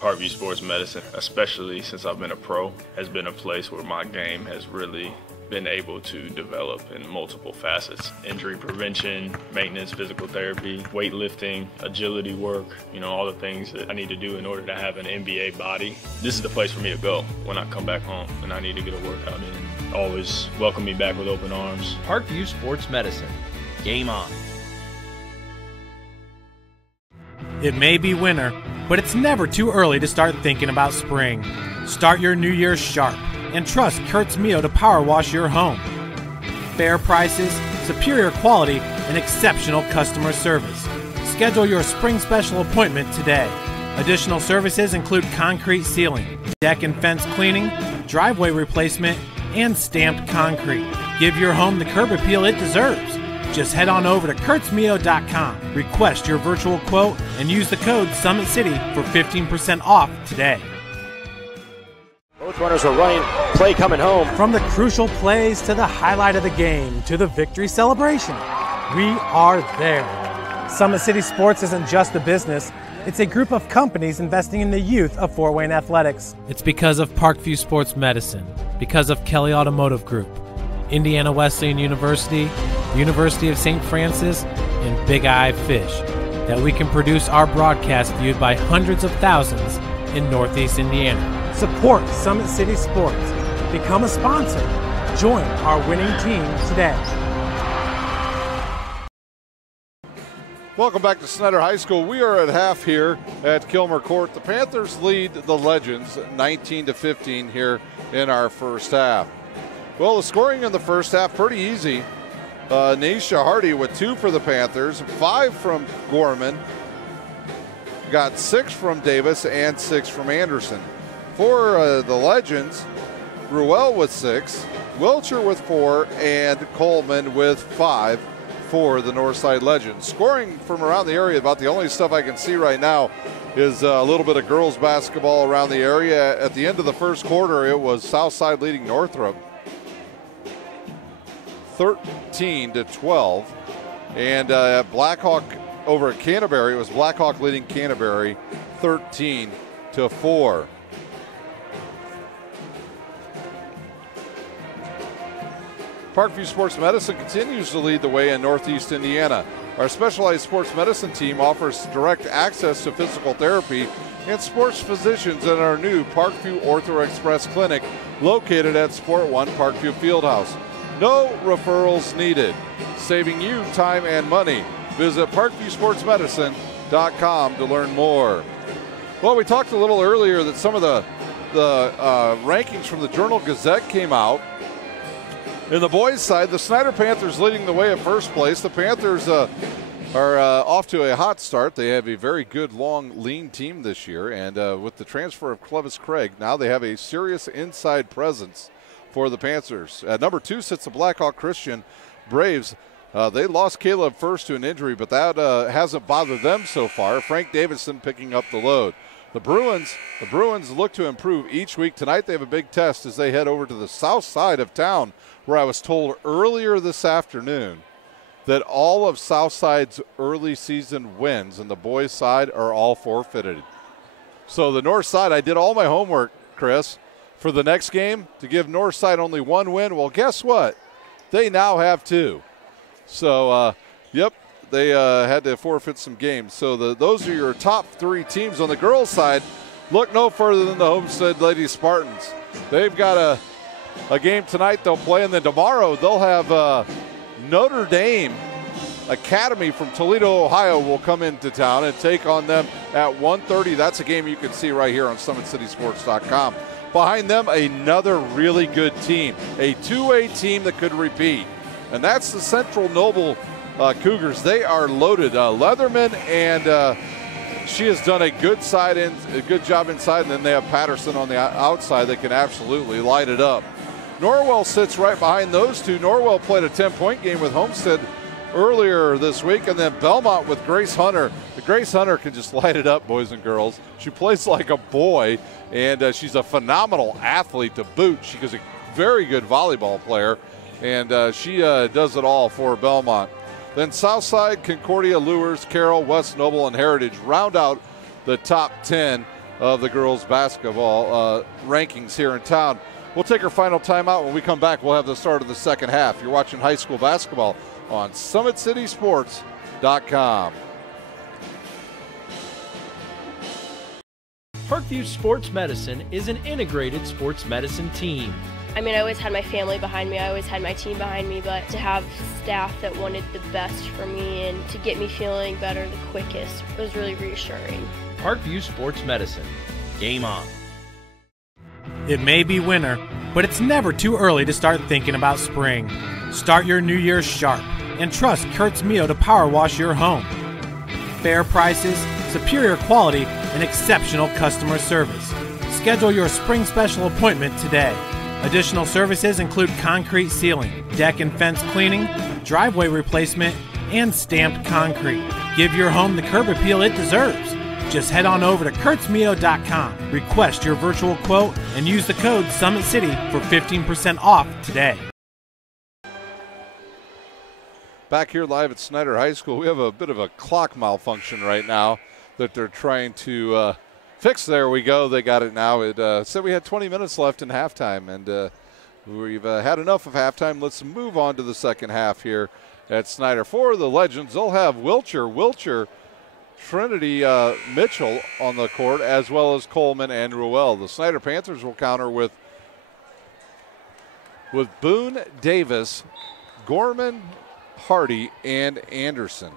Parkview Sports Medicine, especially since I've been a pro, has been a place where my game has really been able to develop in multiple facets. Injury prevention, maintenance, physical therapy, weightlifting, agility work, all the things that I need to do in order to have an NBA body. This is the place for me to go when I come back home and I need to get a workout in. Always welcome me back with open arms. Parkview Sports Medicine. Game on. It may be winter, but it's never too early to start thinking about spring. Start your new year sharp and trust Kurt's Mio to power wash your home. Fair prices, superior quality, and exceptional customer service. Schedule your spring special appointment today. Additional services include concrete sealing, deck and fence cleaning, driveway replacement, and stamped concrete. Give your home the curb appeal it deserves. Just head on over to kurtzmio.com, request your virtual quote, and use the code SummitCity for 15% off today. Both runners are running, play coming home. From the crucial plays to the highlight of the game to the victory celebration, we are there. Summit City Sports isn't just a business, it's a group of companies investing in the youth of Fort Wayne athletics. It's because of Parkview Sports Medicine, because of Kelly Automotive Group, Indiana Wesleyan University, the University of St. Francis, and Big Eye Fish, that we can produce our broadcast viewed by hundreds of thousands in Northeast Indiana. Support Summit City Sports. Become a sponsor. Join our winning team today. Welcome back to Snider High School. We are at half here at Kilmer Court. The Panthers lead the Legends 19-15 here in our first half. Well, the scoring in the first half pretty easy. Nisha Hardy with 2 for the Panthers, 5 from Gorman, got 6 from Davis and 6 from Anderson. For the Legends, Ruel with 6, Wilcher with 4, and Coleman with 5 for the Northside Legends. Scoring from around the area, about the only stuff I can see right now is a little bit of girls basketball around the area. At the end of the first quarter, it was Southside leading Northrop 13-12, and Blackhawk over at Canterbury, it was Blackhawk leading Canterbury 13-4. Parkview Sports Medicine continues to lead the way in Northeast Indiana. Our specialized sports medicine team offers direct access to physical therapy and sports physicians in our new Parkview Ortho Express Clinic located at Sport One Parkview Fieldhouse. No referrals needed, saving you time and money. Visit ParkviewSportsMedicine.com to learn more. Well, we talked a little earlier that some of the rankings from the Journal-Gazette came out. In the boys' side, the Snider Panthers leading the way at first place. The Panthers are off to a hot start. They have a very good, long, lean team this year. And with the transfer of Clevis Craig, now they have a serious inside presence for the Panthers. At number 2 sits the Blackhawk Christian Braves. They lost Caleb First to an injury, but that hasn't bothered them so far. Frank Davidson picking up the load. The Bruins look to improve each week. Tonight they have a big test as they head over to the south side of town, where I was told earlier this afternoon that all of Southside's early season wins on the boys' side are all forfeited. So the north side, I did all my homework, Chris, for the next game to give north side only 1 win. Well, guess what? They now have 2. So, yep, they had to forfeit some games. So those are your top 3 teams. On the girls' side, look no further than the Homestead Lady Spartans. They've got a game tonight they'll play, and then tomorrow they'll have Notre Dame Academy from Toledo, Ohio will come into town and take on them at 1:30. That's a game you can see right here on SummitCitySports.com. Behind them, another really good team, a 2A team that could repeat, and that's the Central Noble Cougars. They are loaded. Leatherman and she has done a good job inside, and then they have Patterson on the outside that can absolutely light it up. Norwell sits right behind those two. Norwell played a 10-point game with Homestead earlier this week. And then Belmont with Grace Hunter. Grace Hunter can just light it up, boys and girls. She plays like a boy, and she's a phenomenal athlete to boot. She is a very good volleyball player, and she does it all for Belmont. Then Southside, Concordia, Lures, Carroll, West Noble, and Heritage round out the top 10 of the girls' basketball rankings here in town. We'll take our final timeout. When we come back, we'll have the start of the second half. You're watching high school basketball on SummitCitySports.com. Parkview Sports Medicine is an integrated sports medicine team. I mean, I always had my family behind me. I always had my team behind me, but to have staff that wanted the best for me and to get me feeling better the quickest was really reassuring. Parkview Sports Medicine. Game on. It may be winter, but it's never too early to start thinking about spring. Start your new year sharp and trust Kurt's Mio to power wash your home. Fair prices, superior quality, and exceptional customer service. Schedule your spring special appointment today. Additional services include concrete sealing, deck and fence cleaning, driveway replacement, and stamped concrete. Give your home the curb appeal it deserves. Just head on over to kurtzmio.com, request your virtual quote, and use the code SummitCity for 15% off today. Back here live at Snider High School, we have a bit of a clock malfunction right now that they're trying to fix. There we go. They got it now. It said we had 20 minutes left in halftime, and we've had enough of halftime. Let's move on to the second half here at Snider. For the Legends, they'll have Wilcher, Trinity Mitchell on the court, as well as Coleman and Ruel. The Snider Panthers will counter with Boone, Davis, Gorman, Hardy, and Anderson.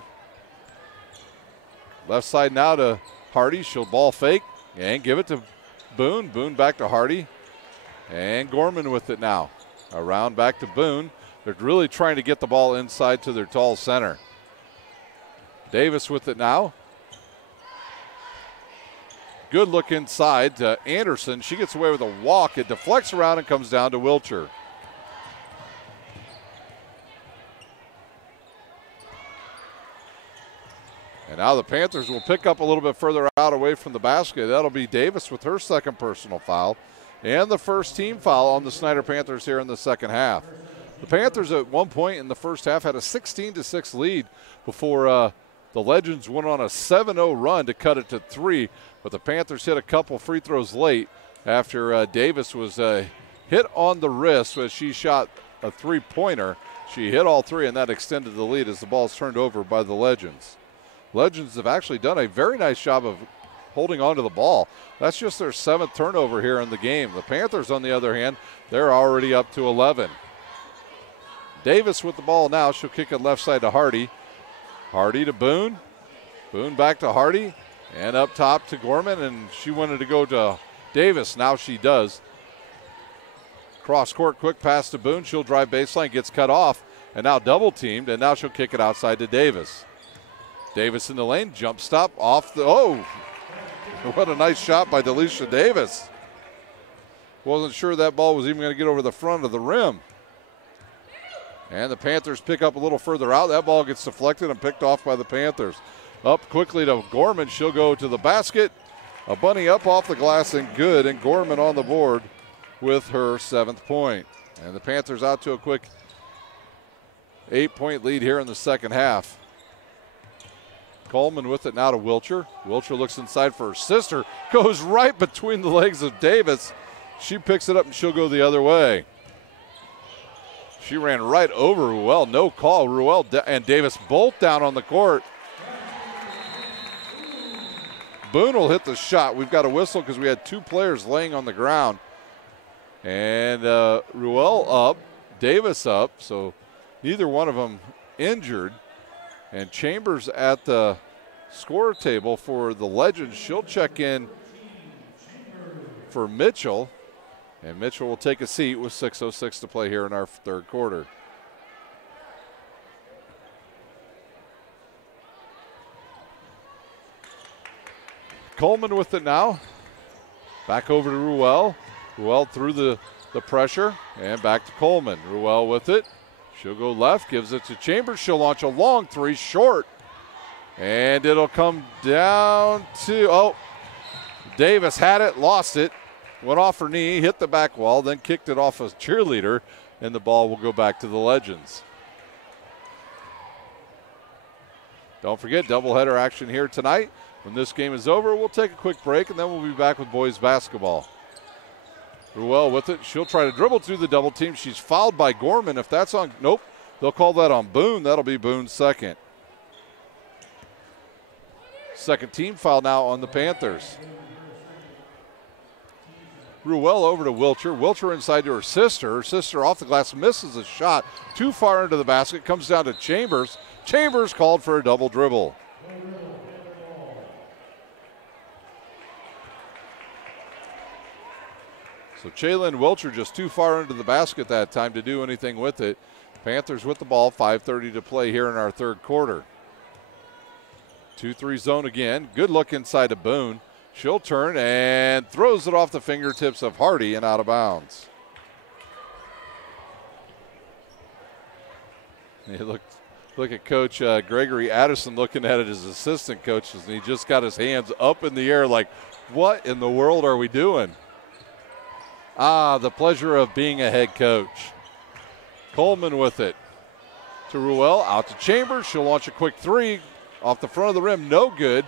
Left side now to Hardy. She'll ball fake and give it to Boone. Boone back to Hardy. And Gorman with it now. Around back to Boone. They're really trying to get the ball inside to their tall center. Davis with it now. Good look inside to Anderson. She gets away with a walk. It deflects around and comes down to Wilcher. And now the Panthers will pick up a little bit further out away from the basket. That'll be Davis with her second personal foul and the first team foul on the Snider Panthers here in the second half. The Panthers at one point in the first half had a 16-6 lead before the Legends went on a 7-0 run to cut it to 3. But the Panthers hit a couple free throws late after Davis was hit on the wrist as she shot a three-pointer. She hit all three, and that extended the lead as the ball's turned over by the Legends. Legends have actually done a very nice job of holding on to the ball. That's just their 7th turnover here in the game. The Panthers, on the other hand, they're already up to 11. Davis with the ball now. She'll kick it left side to Hardy. Hardy to Boone. Boone back to Hardy. And up top to Gorman, and she wanted to go to Davis. Now she does. Cross court, quick pass to Boone. She'll drive baseline, gets cut off, and now double teamed, and now she'll kick it outside to Davis. Davis in the lane, jump stop off the, oh, what a nice shot by Delisha Davis. Wasn't sure that ball was even going to get over the front of the rim. And the Panthers pick up a little further out. That ball gets deflected and picked off by the Panthers. Up quickly to Gorman. She'll go to the basket. A bunny up off the glass and good. And Gorman on the board with her 7th point. And the Panthers out to a quick 8-point lead here in the second half. Coleman with it now to Wilcher. Wilcher looks inside for her sister. Goes right between the legs of Davis. She picks it up and she'll go the other way. She ran right over Ruel. No call. Ruel and Davis both down on the court. Boone will hit the shot. We've got a whistle because we had 2 players laying on the ground. And Ruel up, Davis up, so neither one of them injured. And Chambers at the score table for the Legends. She'll check in for Mitchell. And Mitchell will take a seat with 6:06 to play here in our third quarter. Coleman with it now. Back over to Ruel. Ruel through the pressure and back to Coleman. Ruel with it. She'll go left, gives it to Chambers. She'll launch a long three, short. And it'll come down to, Davis had it, lost it. Went off her knee, hit the back wall, then kicked it off a cheerleader, and the ball will go back to the Legends. Don't forget, doubleheader action here tonight. When this game is over, we'll take a quick break, and then we'll be back with boys basketball. Ruel with it. She'll try to dribble through the double team. She's fouled by Gorman. If that's on, nope, they'll call that on Boone. That'll be Boone's second. Second team foul now on the Panthers. Ruel over to Wilcher. Wilcher inside to her sister. Her sister off the glass, misses a shot. Too far into the basket. Comes down to Chambers. Chambers called for a double dribble. So Chaylin Wilcher just too far into the basket that time to do anything with it. Panthers with the ball, 5:30 to play here in our third quarter. 2-3 zone again. Good look inside to Boone. She'll turn and throws it off the fingertips of Hardy and out of bounds. Hey, look at Coach Gregory Addison looking at it as assistant coaches, and he just got his hands up in the air like, what in the world are we doing? The pleasure of being a head coach. Coleman with it to Ruel, out to Chambers. She'll launch a quick three off the front of the rim, no good.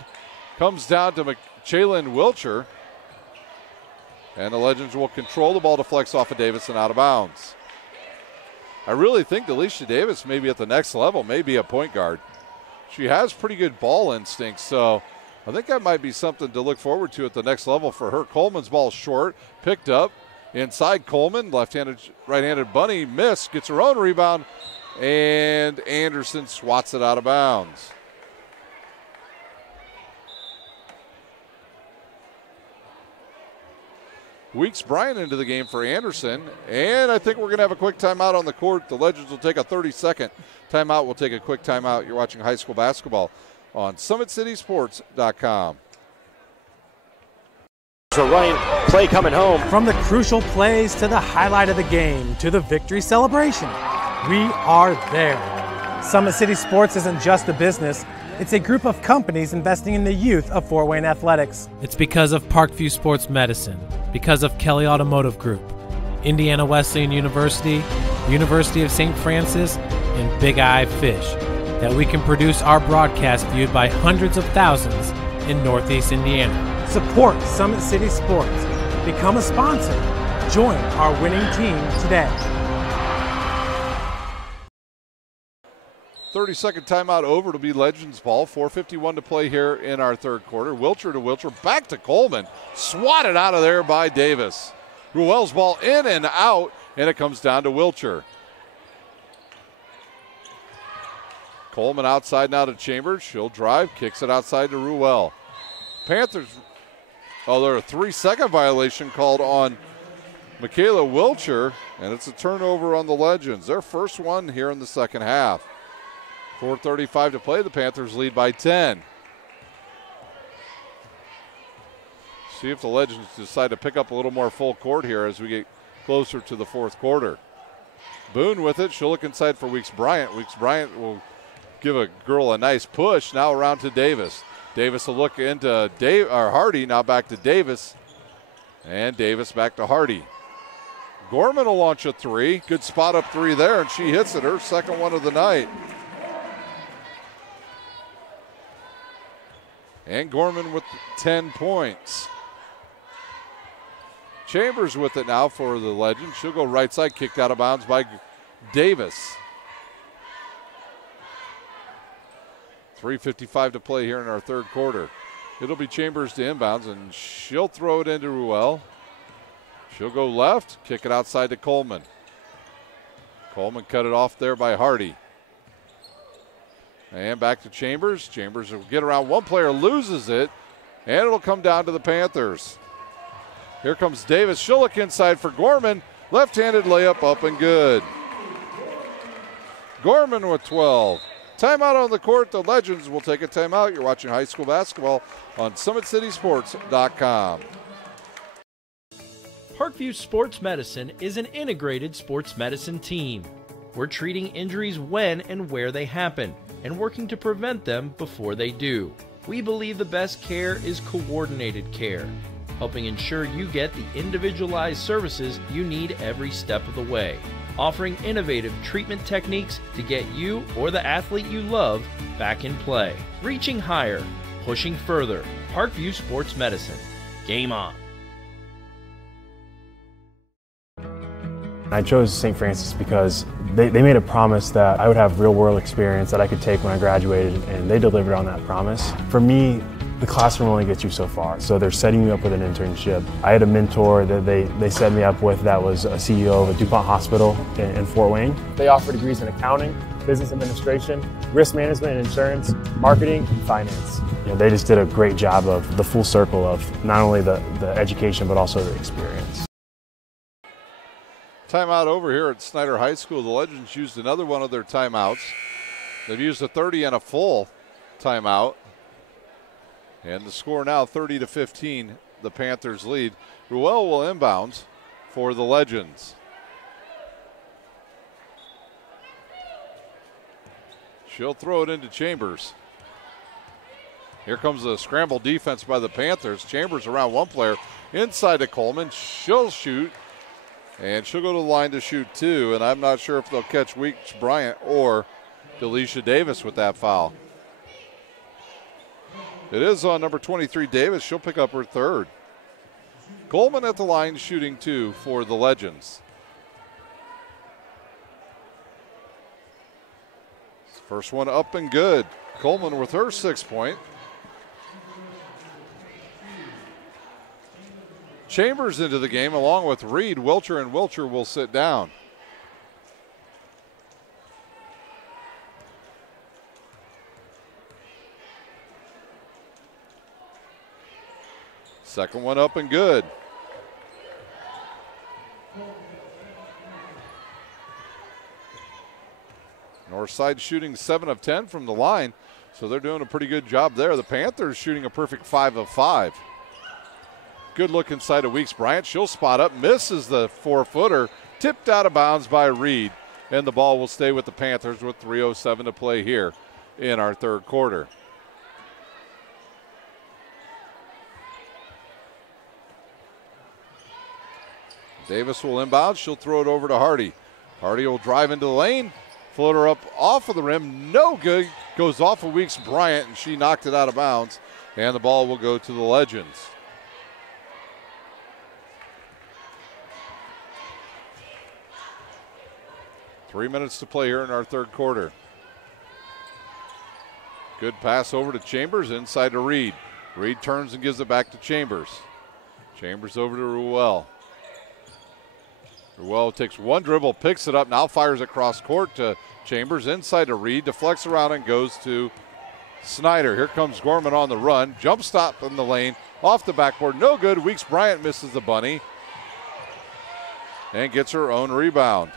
Comes down to Chaylin Wilcher. And the Legends will control the ball, deflects off of Davis and out of bounds. I really think Delisha Davis may be at the next level, may be a point guard. She has pretty good ball instinct, so I think that might be something to look forward to at the next level for her. Coleman's ball short, picked up. Inside Coleman, left-handed, right-handed bunny, missed, gets her own rebound, and Anderson swats it out of bounds. Weeks Bryant into the game for Anderson, and I think we're going to have a quick timeout on the court. The Legends will take a 30-second timeout. We'll take a quick timeout. You're watching high school basketball on SummitCitySports.com. So running play coming home. From the crucial plays to the highlight of the game to the victory celebration, we are there. Summit City Sports isn't just a business. It's a group of companies investing in the youth of Fort Wayne athletics. It's because of Parkview Sports Medicine, because of Kelly Automotive Group, Indiana Wesleyan University, University of St. Francis, and Big Eye Fish, that we can produce our broadcast viewed by hundreds of thousands in Northeast Indiana. Support Summit City Sports. Become a sponsor. Join our winning team today. 30-second timeout over to be Legends ball. 4:51 to play here in our third quarter. Wilcher to Wilcher, back to Coleman. Swatted out of there by Davis. Ruel's ball in and out, and it comes down to Wilcher. Coleman outside now to Chambers. She'll drive, kicks it outside to Ruel. Panthers, there's a 3-second violation called on Michaela Wilcher, and it's a turnover on the Legends. Their first one here in the second half. 4:35 to play. The Panthers lead by 10. See if the Legends decide to pick up a little more full court here as we get closer to the fourth quarter. Boone with it. She'll look inside for Weeks Bryant. Weeks Bryant will give a girl a nice push. Now around to Davis. Davis will look into Hardy. Now back to Davis. And Davis back to Hardy. Gorman will launch a three. Good spot up three there, and she hits it. Her second one of the night. And Gorman with 10 points. Chambers with it now for the Legends. She'll go right side, kicked out of bounds by Davis. 3:55 to play here in our third quarter. It'll be Chambers to inbounds, and she'll throw it into Ruel. She'll go left, kick it outside to Coleman. Coleman cut it off there by Hardy. And back to Chambers. Chambers will get around. One player loses it, and it'll come down to the Panthers. Here comes Davis. She'll look inside for Gorman. Left-handed layup up and good. Gorman with 12. Timeout on the court. The Legends will take a timeout. You're watching high school basketball on SummitCitySports.com. Parkview Sports Medicine is an integrated sports medicine team. We're treating injuries when and where they happen, and working to prevent them before they do. We believe the best care is coordinated care, helping ensure you get the individualized services you need every step of the way, offering innovative treatment techniques to get you or the athlete you love back in play. Reaching higher, pushing further. Parkview Sports Medicine. Game on. I chose St. Francis because they made a promise that I would have real-world experience that I could take when I graduated, and they delivered on that promise. For me, the classroom only gets you so far, so they're setting you up with an internship. I had a mentor that they set me up with that was a CEO of a DuPont hospital in Fort Wayne. They offer degrees in accounting, business administration, risk management and insurance, marketing, and finance. You know, they just did a great job of the full circle of not only the education but also the experience. Timeout over here at Snider High School. The Legends used another one of their timeouts. They've used a 30 and a full timeout. And the score now 30-15, the Panthers lead. Ruel will inbounds for the Legends. She'll throw it into Chambers. Here comes the scramble defense by the Panthers. Chambers around one player, inside to Coleman. She'll shoot, and she'll go to the line to shoot two, and I'm not sure if they'll catch Weeks Bryant or Delisha Davis with that foul. It is on number 23, Davis. She'll pick up her third. Coleman at the line shooting two for the Legends. First one up and good. Coleman with her 6-point. Chambers into the game along with Reed. Wilcher and Wilcher will sit down. Second one up and good. Northside shooting 7 of 10 from the line, so they're doing a pretty good job there. The Panthers shooting a perfect 5 of 5. Good look inside of Weeks Bryant. She'll spot up, misses the 4-footer, tipped out of bounds by Reed, and the ball will stay with the Panthers with 3:07 to play here in our third quarter. Davis will inbound. She'll throw it over to Hardy. Hardy will drive into the lane. Floater up off of the rim. No good. Goes off of Weeks Bryant, and she knocked it out of bounds. And the ball will go to the Legends. Three minutes to play here in our third quarter. Good pass over to Chambers, inside to Reed. Reed turns and gives it back to Chambers. Chambers over to Ruel. Ruel takes one dribble, picks it up, now fires across court to Chambers, inside to Reed, deflects around and goes to Snider. Here comes Gorman on the run, jump stop in the lane, off the backboard, no good. Weeks Bryant misses the bunny and gets her own rebound.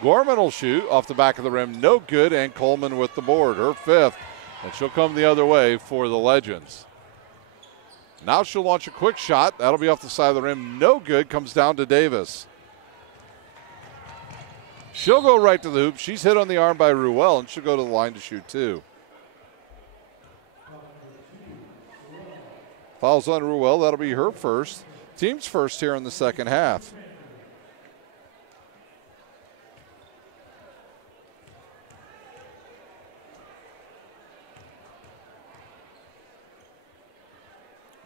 Gorman will shoot off the back of the rim, no good, and Coleman with the board, her fifth, and she'll come the other way for the Legends. Now she'll launch a quick shot, that'll be off the side of the rim, no good, comes down to Davis. She'll go right to the hoop. She's hit on the arm by Ruel, and she'll go to the line to shoot two. Fouls on Ruel. That'll be her first. Team's first here in the second half.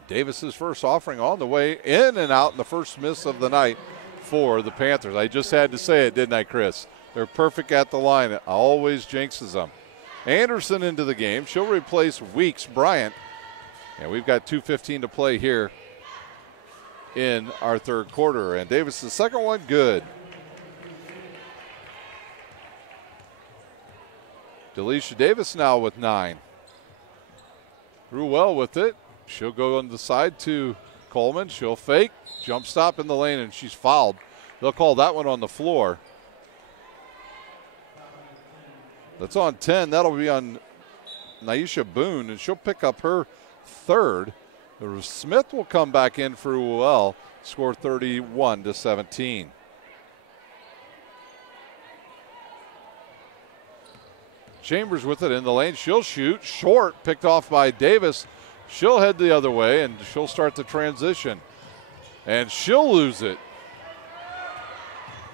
Davis's first offering on the way in and out, in the first miss of the night for the Panthers. I just had to say it, didn't I, Chris? They're perfect at the line. It always jinxes them. Anderson into the game. She'll replace Weeks Bryant. And we've got 2:15 to play here in our third quarter. And Davis' second one, good. Delisha Davis now with 9. Ruel with it. She'll go on the side to Coleman. She'll fake, jump stop in the lane, and she's fouled. They'll call that one on the floor. That's on 10. That'll be on Naisha Boone, and she'll pick up her third. Smith will come back in for Ruel, score 31-17. Chambers with it in the lane. She'll shoot. Short, picked off by Davis. She'll head the other way, and she'll start the transition. And she'll lose it.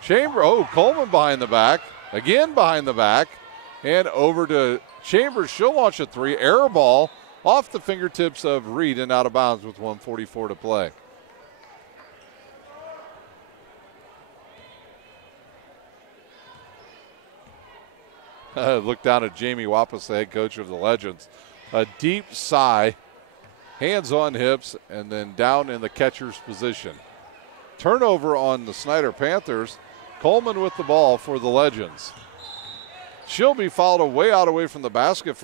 Coleman behind the back. Again behind the back. And over to Chambers. She'll launch a three. Air ball off the fingertips of Reed and out of bounds with 1:44 to play. Look down at Jamie Wappus, the head coach of the Legends. A deep sigh, hands on hips, and then down in the catcher's position. Turnover on the Snider Panthers. Coleman with the ball for the Legends. She'll be fouled away from the basket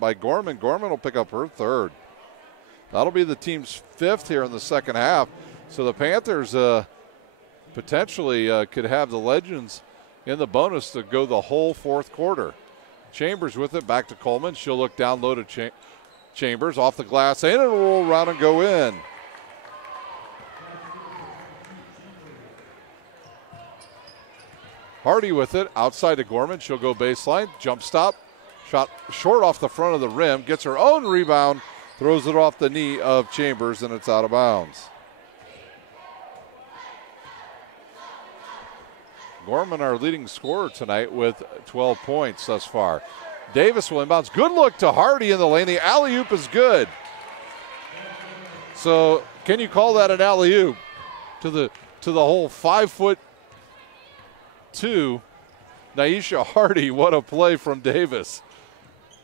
by Gorman. Gorman will pick up her third. That'll be the team's fifth here in the second half. So the Panthers potentially could have the Legends in the bonus to go the whole fourth quarter. Chambers with it, back to Coleman. She'll look down low to Chambers, off the glass, and it'll roll around and go in. Hardy with it, outside to Gorman. She'll go baseline, jump stop, shot short off the front of the rim, gets her own rebound, throws it off the knee of Chambers, and it's out of bounds. Gorman, our leading scorer tonight, with 12 points thus far. Davis will inbounds. Good look to Hardy in the lane. The alley-oop is good. So can you call that an alley-oop to the whole 5'2" Naisha Hardy? What a play from Davis.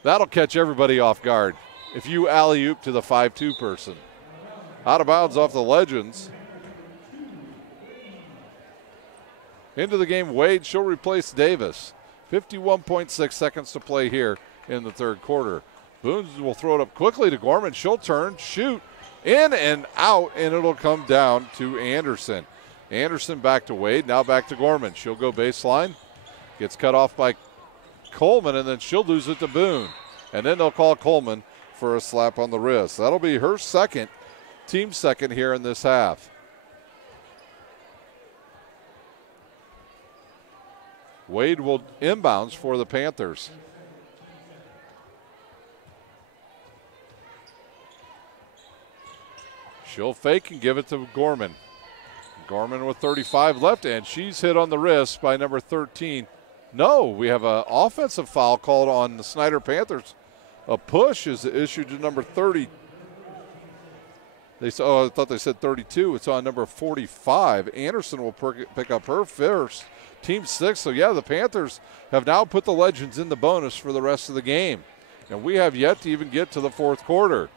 That'll catch everybody off guard if you alley-oop to the 5'2" person. Out of bounds off the Legends. Into the game, Wade. She'll replace Davis. 51.6 seconds to play here in the third quarter. Boone will throw it up quickly to Gorman. She'll turn, shoot, in and out, and it'll come down to Anderson. Anderson back to Wade, now back to Gorman. She'll go baseline. Gets cut off by Coleman, and then she'll lose it to Boone. And then they'll call Coleman for a slap on the wrist. That'll be her second, team second here in this half. Wade will inbounds for the Panthers. She'll fake and give it to Gorman. Gorman with 35 left, and she's hit on the wrist by number 13. No, we have an offensive foul called on the Snider Panthers. A push is issued to number 30. I thought they said 32. It's on number 45. Anderson will pick up her first. Team 6, so yeah, the Panthers have now put the Legends in the bonus for the rest of the game. And we have yet to even get to the fourth quarter.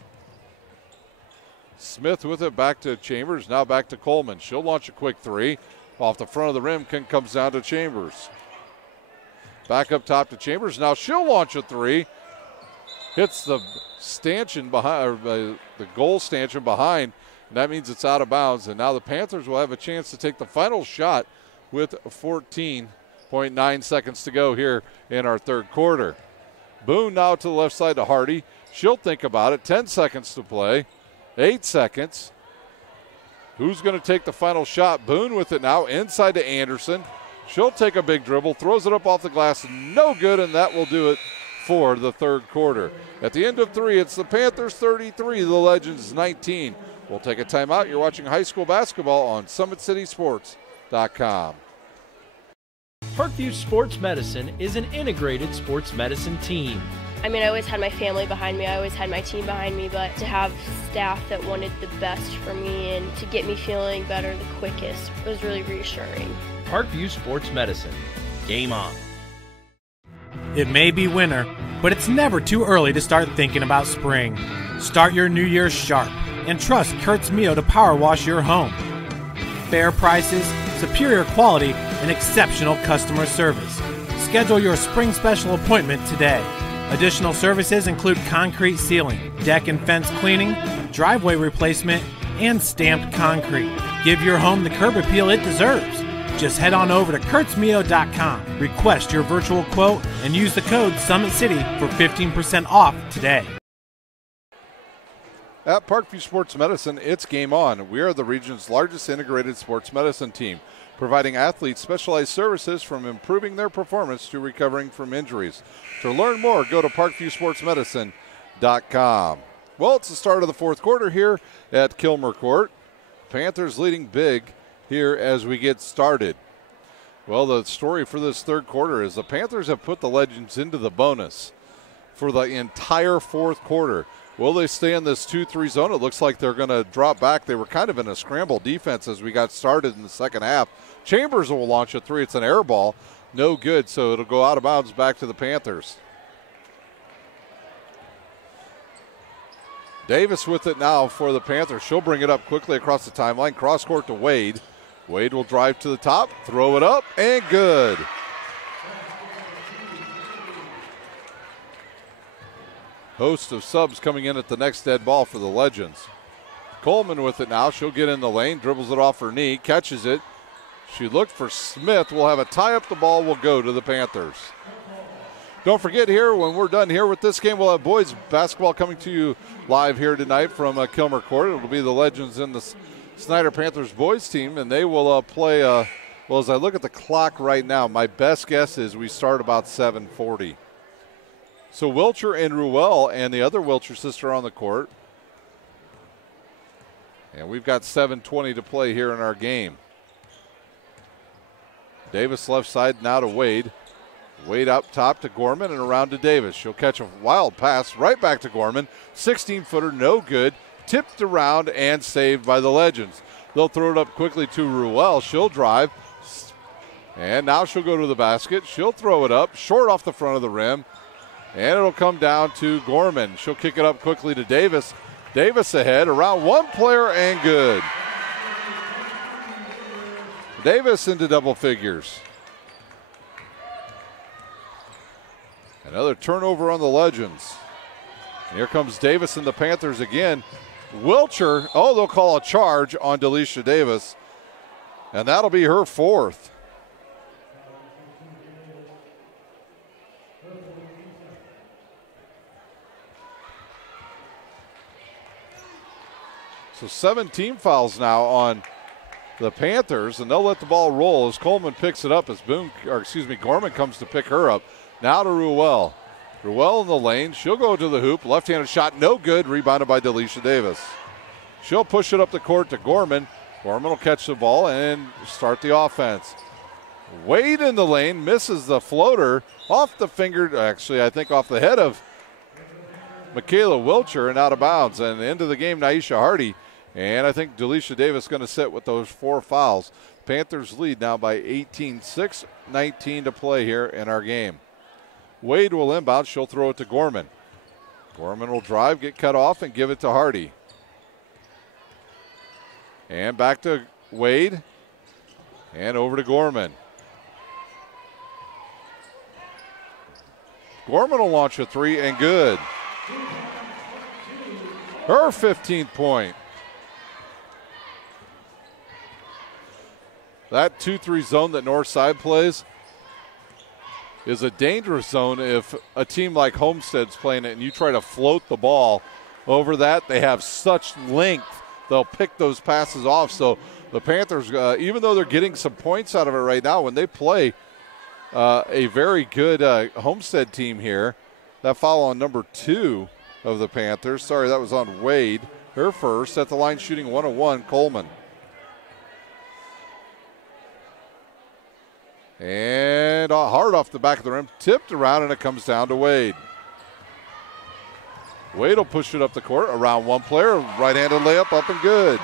Smith with it, back to Chambers, now back to Coleman. She'll launch a quick three. Off the front of the rim, comes down to Chambers. Back up top to Chambers, now she'll launch a three. Hits the stanchion behind, or the goal stanchion behind, and that means it's out of bounds. And now the Panthers will have a chance to take the final shot with 14.9 seconds to go here in our third quarter. Boone now to the left side to Hardy. She'll think about it. 10 seconds to play. 8 seconds. Who's going to take the final shot? Boone with it now inside to Anderson. She'll take a big dribble, throws it up off the glass. No good, and that will do it for the third quarter. At the end of three, it's the Panthers 33, the Legends 19. We'll take a timeout. You're watching high school basketball on SummitCitySports.com. Parkview Sports Medicine is an integrated sports medicine team. I mean, I always had my family behind me. I always had my team behind me, but to have staff that wanted the best for me and to get me feeling better the quickest was really reassuring. Parkview Sports Medicine. Game on. It may be winter, but it's never too early to start thinking about spring. Start your new year sharp and trust Kurt's Mio to power wash your home. Fair prices, superior quality, and exceptional customer service. Schedule your spring special appointment today. Additional services include concrete sealing, deck and fence cleaning, driveway replacement, and stamped concrete. Give your home the curb appeal it deserves. Just head on over to kurtzmio.com, request your virtual quote, and use the code SummitCity for 15% off today. At Parkview Sports Medicine, it's game on. We are the region's largest integrated sports medicine team. providing athletes specialized services from improving their performance to recovering from injuries. To learn more, go to parkviewsportsmedicine.com. Well, it's the start of the fourth quarter here at Kilmer Court. Panthers leading big here as we get started. Well, the story for this third quarter is the Panthers have put the Legends into the bonus for the entire fourth quarter. Will they stay in this 2-3 zone? It looks like they're going to drop back. They were kind of in a scramble defense as we got started in the second half. Chambers will launch a three. It's an air ball. No good, so it'll go out of bounds back to the Panthers. Davis with it now for the Panthers. She'll bring it up quickly across the timeline. Cross court to Wade. Wade will drive to the top, throw it up, and good. Host of subs coming in at the next dead ball for the Legends. Coleman with it now. She'll get in the lane, dribbles it off her knee, catches it. She looked for Smith. We'll have a tie up. The ball will go to the Panthers. Don't forget here, when we're done here with this game, we'll have boys basketball coming to you live here tonight from Kilmer Court. It'll be the Legends and the Snider Panthers boys team, and they will play, well, as I look at the clock right now, my best guess is we start about 7:40. So Wilcher and Ruel and the other Wilcher sister on the court. And we've got 7:20 to play here in our game. Davis left side now to Wade. Wade up top to Gorman and around to Davis. She'll catch a wild pass right back to Gorman. 16-footer, no good. Tipped around and saved by the Legends. They'll throw it up quickly to Ruel. She'll drive. And now she'll go to the basket. She'll throw it up short off the front of the rim. And it'll come down to Gorman. She'll kick it up quickly to Davis. Davis ahead, around one player and good. Davis into double figures. Another turnover on the Legends. And here comes Davis and the Panthers again. Wilcher, they'll call a charge on Delisha Davis. And that'll be her fourth. So 17 fouls now on the Panthers, and they'll let the ball roll as Coleman picks it up as Gorman comes to pick her up. Now to Ruel. Ruel in the lane. She'll go to the hoop. Left-handed shot, no good. Rebounded by Delisha Davis. She'll push it up the court to Gorman. Gorman will catch the ball and start the offense. Wade in the lane, misses the floater off the finger, actually I think off the head of Michaela Wilcher and out of bounds. And into the game, Naisha Hardy. And I think Delisha Davis going to sit with those 4 fouls. Panthers lead now by 18, 6:19 to play here in our game. Wade will inbound. She'll throw it to Gorman. Gorman will drive, get cut off, and give it to Hardy. And back to Wade. And over to Gorman. Gorman will launch a three and good. Her 15th point. That 2-3 zone that Northside plays is a dangerous zone if a team like Homestead's playing it and you try to float the ball over that. They have such length, they'll pick those passes off. So the Panthers, even though they're getting some points out of it right now, when they play a very good Homestead team here, that foul on number 2 of the Panthers. Sorry, that was on Wade. Her first at the line shooting 101, Coleman. And hard off the back of the rim, tipped around, and it comes down to Wade. Wade will push it up the court, around one player, right-handed layup, up and good.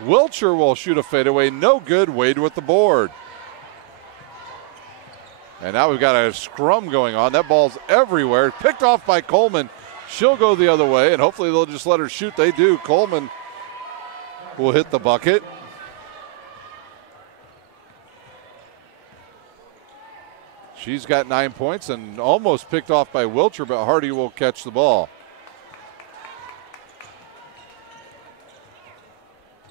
Wilcher will shoot a fadeaway, no good. Wade with the board. And now we've got a scrum going on. That ball's everywhere. Picked off by Coleman. She'll go the other way, and hopefully they'll just let her shoot. They do. Coleman will hit the bucket. She's got 9 points and almost picked off by Wilcher, but Hardy will catch the ball.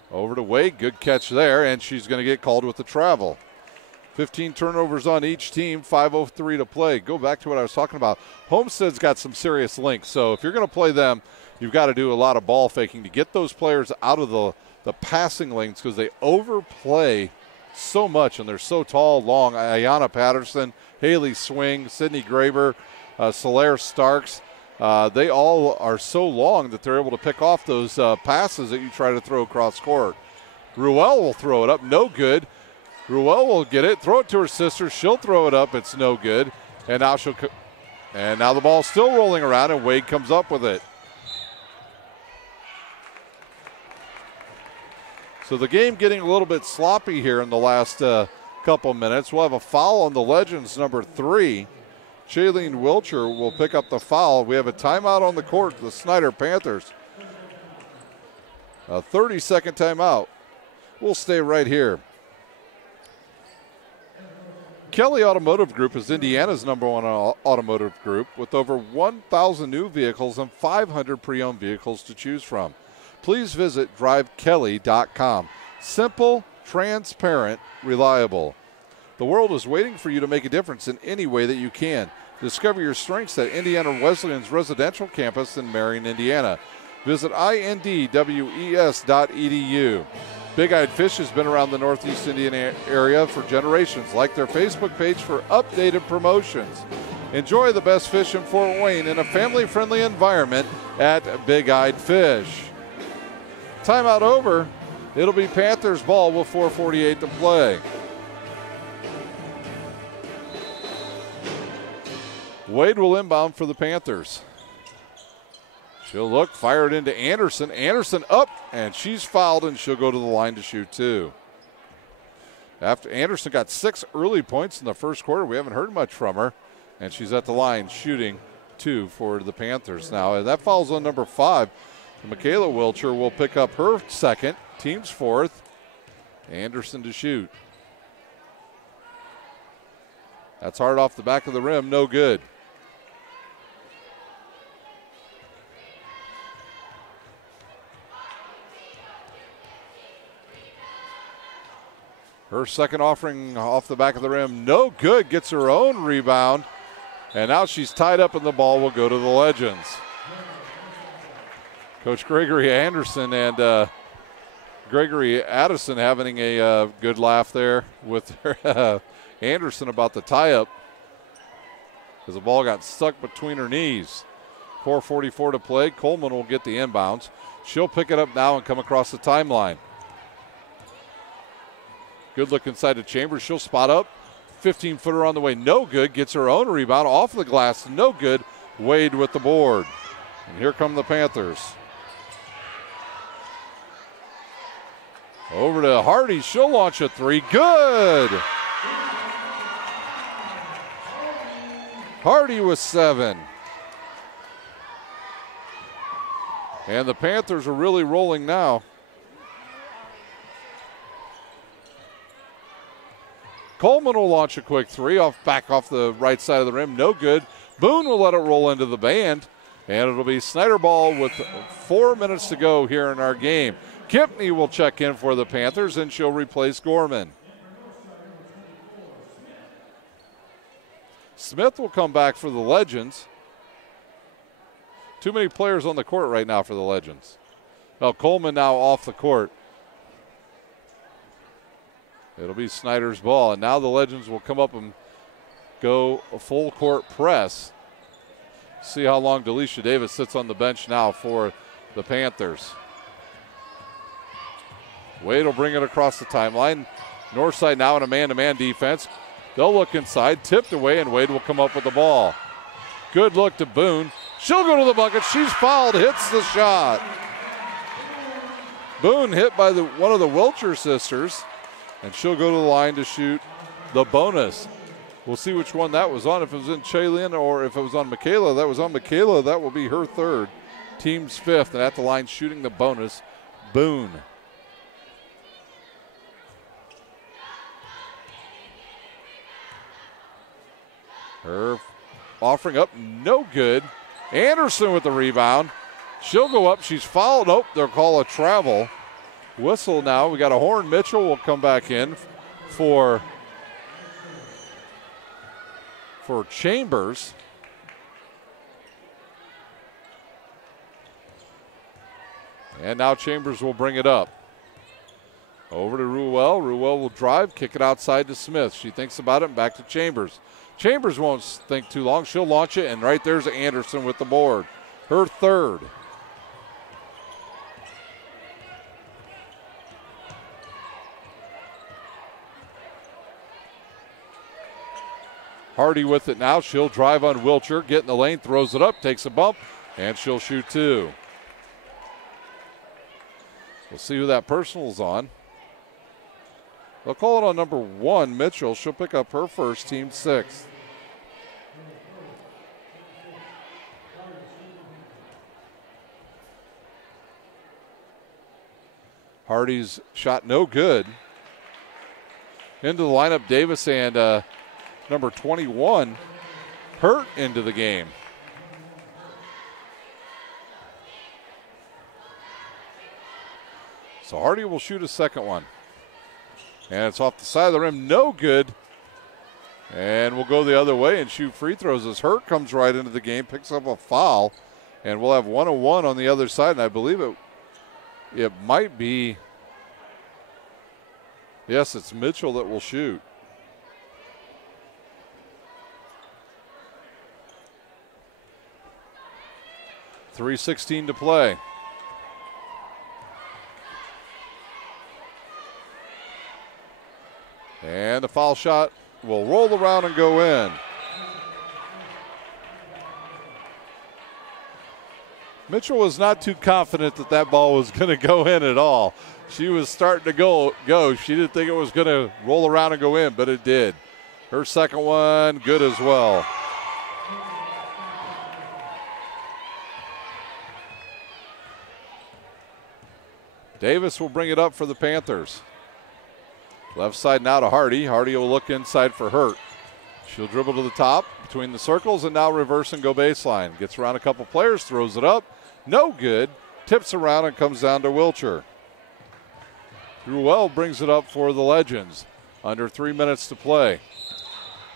Over to Wade, good catch there, and she's going to get called with the travel. 15 turnovers on each team, 5:03 to play. Go back to what I was talking about. Homestead's got some serious links, so if you're going to play them, you've got to do a lot of ball faking to get those players out of the passing lanes because they overplay so much, and they're so tall, long. Ayanna Patterson, Haley Swing, Sydney Graber, Solaire Starks. They all are so long that they're able to pick off those passes that you try to throw across court. Ruel will throw it up, no good. Ruel will get it, throw it to her sister. She'll throw it up, it's no good. And now now the ball's still rolling around, and Wade comes up with it. So the game getting a little bit sloppy here in the last couple minutes. We'll have a foul on the Legends, number 3. Shailene Wilcher will pick up the foul. We have a timeout on the court, the Snider Panthers. A 30-second timeout. We'll stay right here. Kelly Automotive Group is Indiana's #1 automotive group with over 1,000 new vehicles and 500 pre-owned vehicles to choose from. Please visit drivekelly.com. Simple, transparent, reliable. The world is waiting for you to make a difference in any way that you can. Discover your strengths at Indiana Wesleyan's residential campus in Marion, Indiana. Visit indwes.edu. Big Eyed Fish has been around the Northeast Indiana area for generations. Like their Facebook page for updated promotions. Enjoy the best fish in Fort Wayne in a family-friendly environment at Big Eyed Fish. Timeout over. It'll be Panthers ball with 4:48 to play. Wade will inbound for the Panthers. She'll look, fire it into Anderson. Anderson up, and she's fouled, and she'll go to the line to shoot 2. After Anderson got 6 early points in the first quarter, we haven't heard much from her, and she's at the line shooting 2 for the Panthers now. And that foul's on number 5. Michaela Wilcher will pick up her second, team's 4th. Anderson to shoot. That's hard off the back of the rim, no good. Her second offering off the back of the rim, no good, gets her own rebound. And now she's tied up and the ball will go to the Legends. Coach Gregory Anderson and Gregory Addison having a good laugh there with Anderson about the tie-up as the ball got stuck between her knees. 4:44 to play. Coleman will get the inbounds. She'll pick it up now and come across the timeline. Good look inside the Chambers. She'll spot up. 15-footer on the way. No good. Gets her own rebound off the glass. No good. Wade with the board. And here come the Panthers. Over to Hardy. She'll launch a 3. Good. Hardy with 7. And the Panthers are really rolling now. Coleman will launch a quick 3 back off the right side of the rim. No good. Boone will let it roll into the band. And it'll be Snider ball with 4 minutes to go here in our game. Kipney will check in for the Panthers, and she'll replace Gorman. Smith will come back for the Legends. Too many players on the court right now for the Legends. Well, Coleman now off the court. It'll be Snider's ball, and now the Legends will come up and go a full court press. See how long Delisha Davis sits on the bench now for the Panthers. Wade will bring it across the timeline. Northside now in a man-to-man defense. They'll look inside, tipped away, and Wade will come up with the ball. Good look to Boone. She'll go to the bucket. She's fouled, hits the shot. Boone hit by one of the Wilcher sisters, and she'll go to the line to shoot the bonus. We'll see which one that was on. If it was in Chaylin or if it was on Michaela. That was on Michaela. That will be her 3rd. Team's 5th, and at the line shooting the bonus, Boone. Her offering up, no good. Anderson with the rebound. She'll go up. She's fouled. Nope, they'll call a travel. Whistle now. We got a horn. Mitchell will come back in for for Chambers. And now Chambers will bring it up. Over to Ruel. Ruel will drive, kick it outside to Smith. She thinks about it and back to Chambers. Chambers won't think too long. She'll launch it, and right there's Anderson with the board. Her third. Hardy with it now. She'll drive on Wilcher, get in the lane, throws it up, takes a bump, and she'll shoot two. We'll see who that personal's on. They'll call it on number 1, Mitchell. She'll pick up her first, team 6th. Hardy's shot no good. Into the lineup, Davis and number 21 hurt into the game. So Hardy will shoot a second one. And it's off the side of the rim, no good. And we'll go the other way and shoot free throws as Hurt comes right into the game, picks up a foul. And we'll have 101 on the other side. And I believe it might be, yes, it's Mitchell that will shoot. .3:16 to play. And the foul shot will roll around and go in. Mitchell was not too confident that that ball was going to go in at all. She was starting to go. She didn't think it was going to roll around and go in, but it did. Her second one, good as well. Davis will bring it up for the Panthers. Left side now to Hardy. Hardy will look inside for Hurt. She'll dribble to the top between the circles and now reverse and go baseline. Gets around a couple players, throws it up. No good. Tips around and comes down to Wilcher. Ruel brings it up for the Legends. Under 3 minutes to play.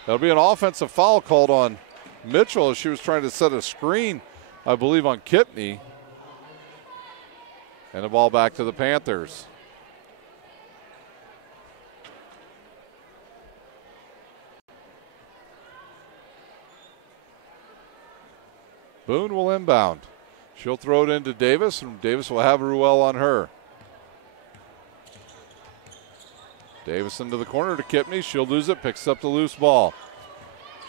That'll be an offensive foul called on Mitchell as she was trying to set a screen, I believe, on Kipney. And the ball back to the Panthers. Boone will inbound. She'll throw it into Davis, and Davis will have Ruel on her. Davis into the corner to Kipney. She'll lose it, picks up the loose ball.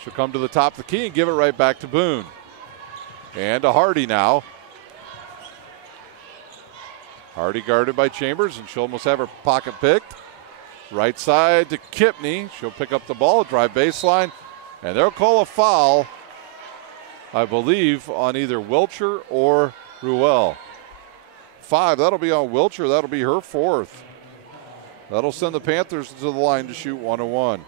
She'll come to the top of the key and give it right back to Boone. And to Hardy now. Hardy guarded by Chambers, and she'll almost have her pocket picked. Right side to Kipney. She'll pick up the ball, drive baseline, and they'll call a foul, I believe, on either Wilcher or Ruel. 5, that'll be on Wilcher. That'll be her 4th. That'll send the Panthers to the line to shoot 101.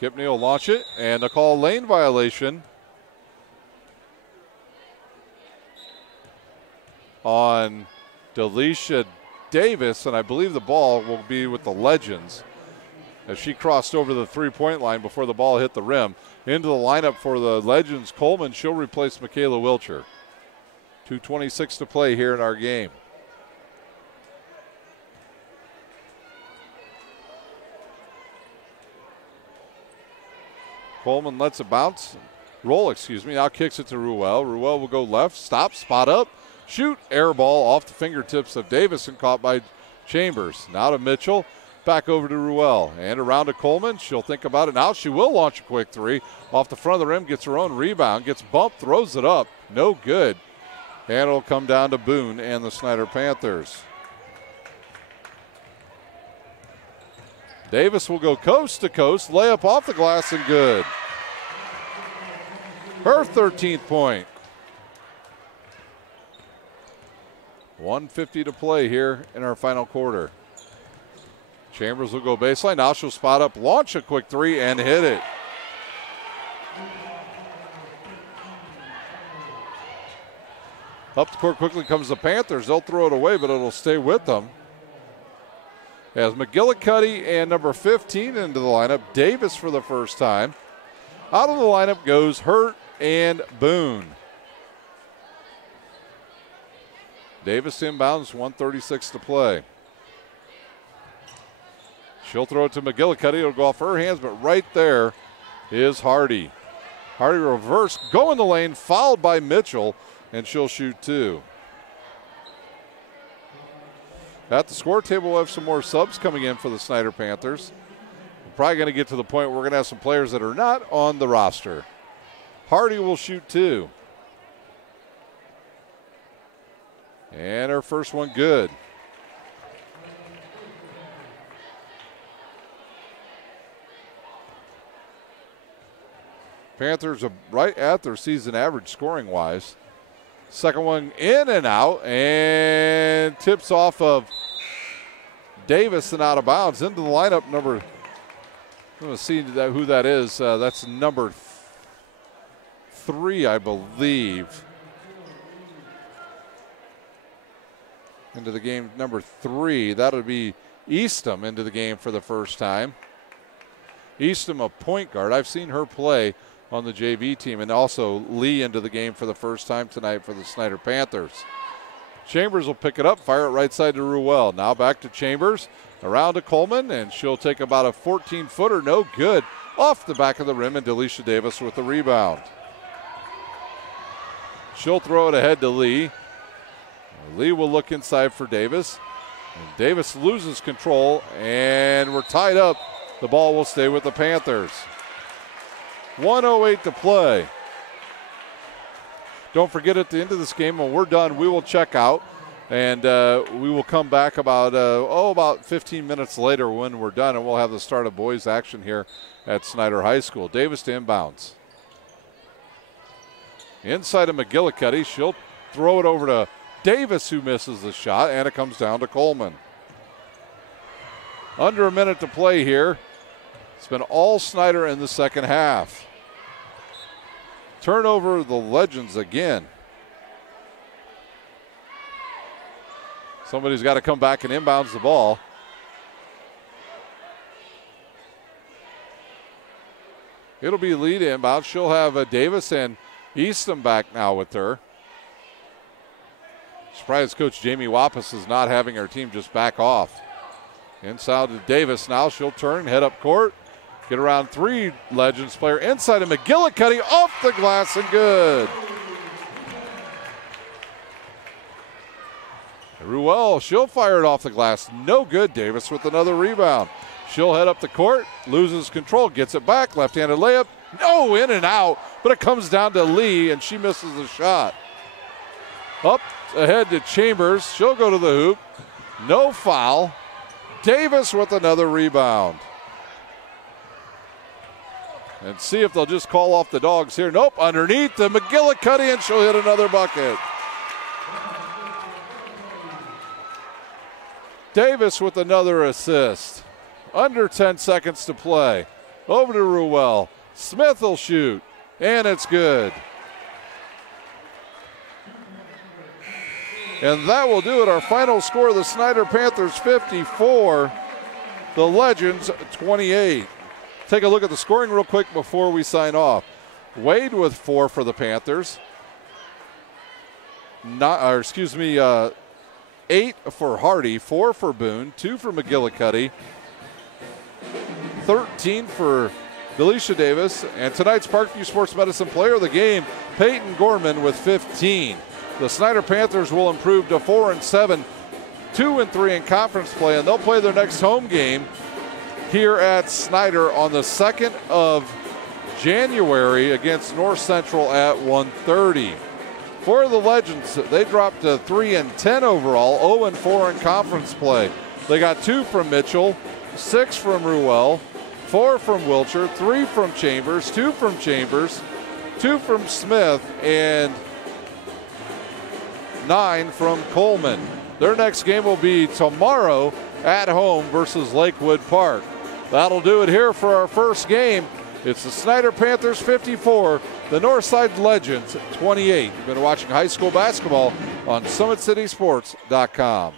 Kipney will launch it, and they'll call a lane violation on Delisha Davis, and I believe the ball will be with the Legends as she crossed over the three-point line before the ball hit the rim. Into the lineup for the Legends, Coleman. She'll replace Michaela Wilcher. 2:26 to play here in our game. Coleman lets it roll, now kicks it to Ruel. Ruel will go left, stop, spot up, shoot, air ball off the fingertips of Davis and caught by Chambers. Now to Mitchell, back over to Ruel, and around to Coleman. She'll think about it now. She will launch a quick three off the front of the rim, gets her own rebound, gets bumped, throws it up, no good. And it'll come down to Boone and the Snider Panthers. Davis will go coast to coast, layup off the glass and good. Her 13th point. 1:50 to play here in our final quarter. Chambers will go baseline. Now she'll spot up, launch a quick three, and hit it. Up the court quickly comes the Panthers. They'll throw it away, but it'll stay with them. As McGillicuddy and number 15 into the lineup, Davis for the first time. Out of the lineup goes Hurt and Boone. Davis inbounds, 1:36 to play. She'll throw it to McGillicuddy. It'll go off her hands, but right there is Hardy. Hardy reverse, go in the lane, fouled by Mitchell, and she'll shoot 2. At the score table, we'll have some more subs coming in for the Snider Panthers. We're probably going to get to the point where we're going to have some players that are not on the roster. Hardy will shoot 2. And her first one good. Panthers are right at their season average scoring-wise. Second one in and out, and tips off of Davis and out of bounds. Into the lineup, I'm going to see who that is. That's number 3, I believe. Into the game, number 3. That would be Eastham into the game for the first time. Eastham, a point guard. I've seen her play on the JV team, and also Lee into the game for the first time tonight for the Snider Panthers. Chambers will pick it up, fire it right side to Ruel. Now back to Chambers, around to Coleman, and she'll take about a 14-footer, no good, off the back of the rim, and Delisha Davis with the rebound. She'll throw it ahead to Lee. Lee will look inside for Davis. And Davis loses control, and we're tied up. The ball will stay with the Panthers. 1:08 to play. Don't forget, at the end of this game, when we're done, we will check out, and we will come back about 15 minutes later when we're done, and we'll have the start of boys action here at Snider High School. Davis to inbounds. Inside of McGillicuddy. She'll throw it over to Davis, who misses the shot, and it comes down to Coleman. Under a minute to play here. It's been all Snider in the second half. Turnover, the Legends again. Somebody's got to come back and inbounds the ball. It'll be Lee to inbound. She'll have Davis and Eastham back now with her. Surprised Coach Jamie Wappus is not having her team just back off. Inside to Davis now. She'll turn, head up court. Get around 3 Legends player. Inside of McGillicuddy, off the glass and good. Ruel, she'll fire it off the glass. No good. Davis with another rebound. She'll head up the court, loses control, gets it back. Left-handed layup. No, in and out. But it comes down to Lee, and she misses the shot. Up ahead to Chambers. She'll go to the hoop. No foul. Davis with another rebound. And see if they'll just call off the dogs here. Nope, underneath the McGillicuddy, and she'll hit another bucket. Davis with another assist. Under 10 seconds to play. Over to Ruel. Smith will shoot, and it's good. And that will do it. Our final score, the Snider Panthers 54, the Legends 28. Take a look at the scoring real quick before we sign off. Wade with 4 for the Panthers. 8 for Hardy, 4 for Boone, 2 for McGillicuddy, 13 for Delisha Davis, and tonight's Parkview Sports Medicine Player of the Game, Peyton Gorman with 15. The Snider Panthers will improve to 4-7, 2-3 in conference play, and they'll play their next home game here at Snider on the 2nd of January against North Central at 1:30. For the Legends, they dropped to 3-10 overall, 0-4 in conference play. They got 2 from Mitchell, 6 from Ruel, 4 from Wilcher, 3 from Chambers, 2 from Chambers, 2 from Smith, and 9 from Coleman. Their next game will be tomorrow at home versus Lakewood Park. That'll do it here for our first game It's the Snider Panthers 54, the Northside Legends 28. You've been watching high school basketball on SummitCitySports.com.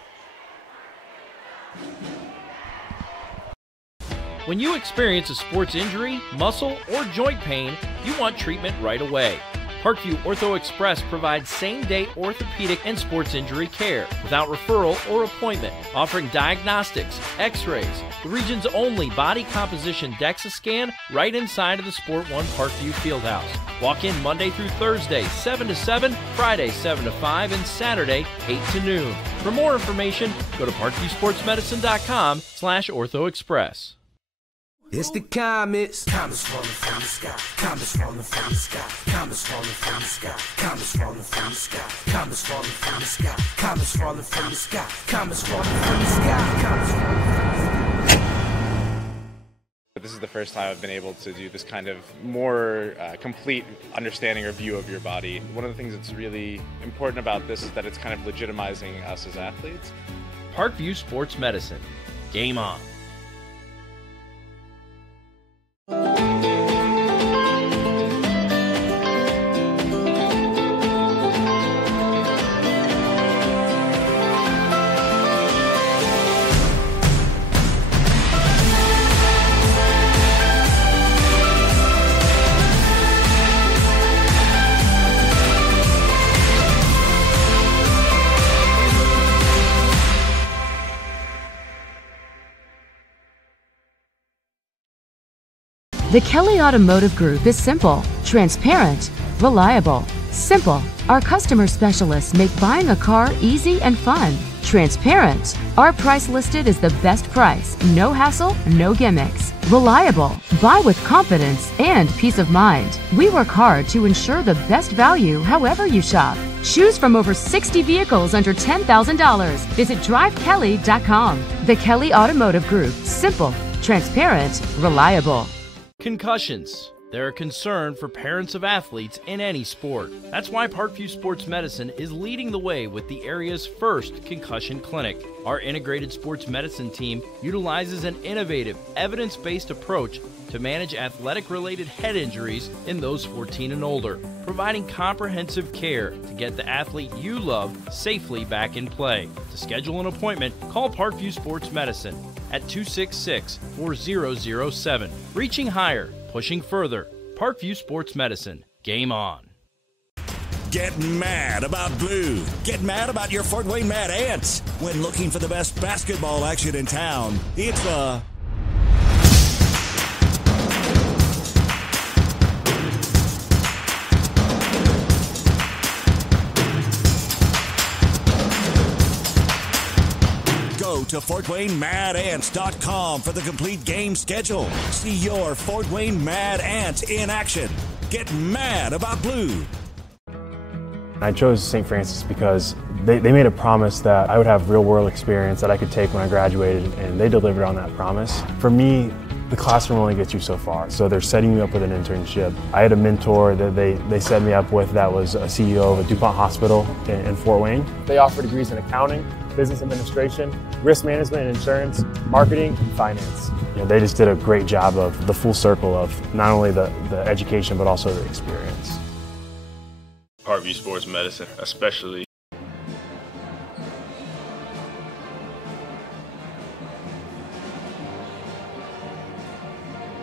When you experience a sports injury, muscle, or joint pain, you want treatment right away. Parkview Ortho Express provides same-day orthopedic and sports injury care without referral or appointment, offering diagnostics, x-rays, the region's only body composition DEXA scan right inside of the Sport One Parkview Fieldhouse. Walk in Monday through Thursday, 7 to 7, Friday, 7 to 5, and Saturday, 8 to noon. For more information, go to parkviewsportsmedicine.com/orthoexpress. It's the comets. Comets falling from the sky. Comets falling from the sky. Comets falling from the sky. Comets falling from the sky. Comets falling from the sky. Comets falling from the sky. Comets falling from the sky. Comets falling from the sky. This is the first time I've been able to do this kind of more complete understanding or view of your body. One of the things that's really important about this is that it's kind of legitimizing us as athletes. Parkview Sports Medicine. Game on. The Kelly Automotive Group is simple, transparent, reliable. Simple. Our customer specialists make buying a car easy and fun. Transparent. Our price listed is the best price. No hassle, no gimmicks. Reliable. Buy with confidence and peace of mind. We work hard to ensure the best value however you shop. Choose from over 60 vehicles under $10,000. Visit drivekelly.com. The Kelly Automotive Group. Simple, transparent, reliable. Concussions. They're a concern for parents of athletes in any sport. That's why Parkview Sports Medicine is leading the way with the area's first concussion clinic. Our integrated sports medicine team utilizes an innovative, evidence-based approach to manage athletic-related head injuries in those 14 and older, providing comprehensive care to get the athlete you love safely back in play. To schedule an appointment, call Parkview Sports Medicine at 266-4007. Reaching higher, pushing further. Parkview Sports Medicine. Game on. Get mad about blue. Get mad about your Fort Wayne Mad Ants. When looking for the best basketball action in town, it's Go to FortWayneMadAnts.com for the complete game schedule. See your Fort Wayne Mad Ants in action. Get mad about blue. I chose St. Francis because they made a promise that I would have real-world experience that I could take when I graduated, and they delivered on that promise. For me, the classroom only gets you so far, so they're setting you up with an internship. I had a mentor that they set me up with that was a CEO of a DuPont hospital in Fort Wayne. They offer degrees in accounting, business administration, risk management and insurance, marketing, and finance. You know, they just did a great job of the full circle of not only the education but also the experience. Parkview Sports Medicine, especially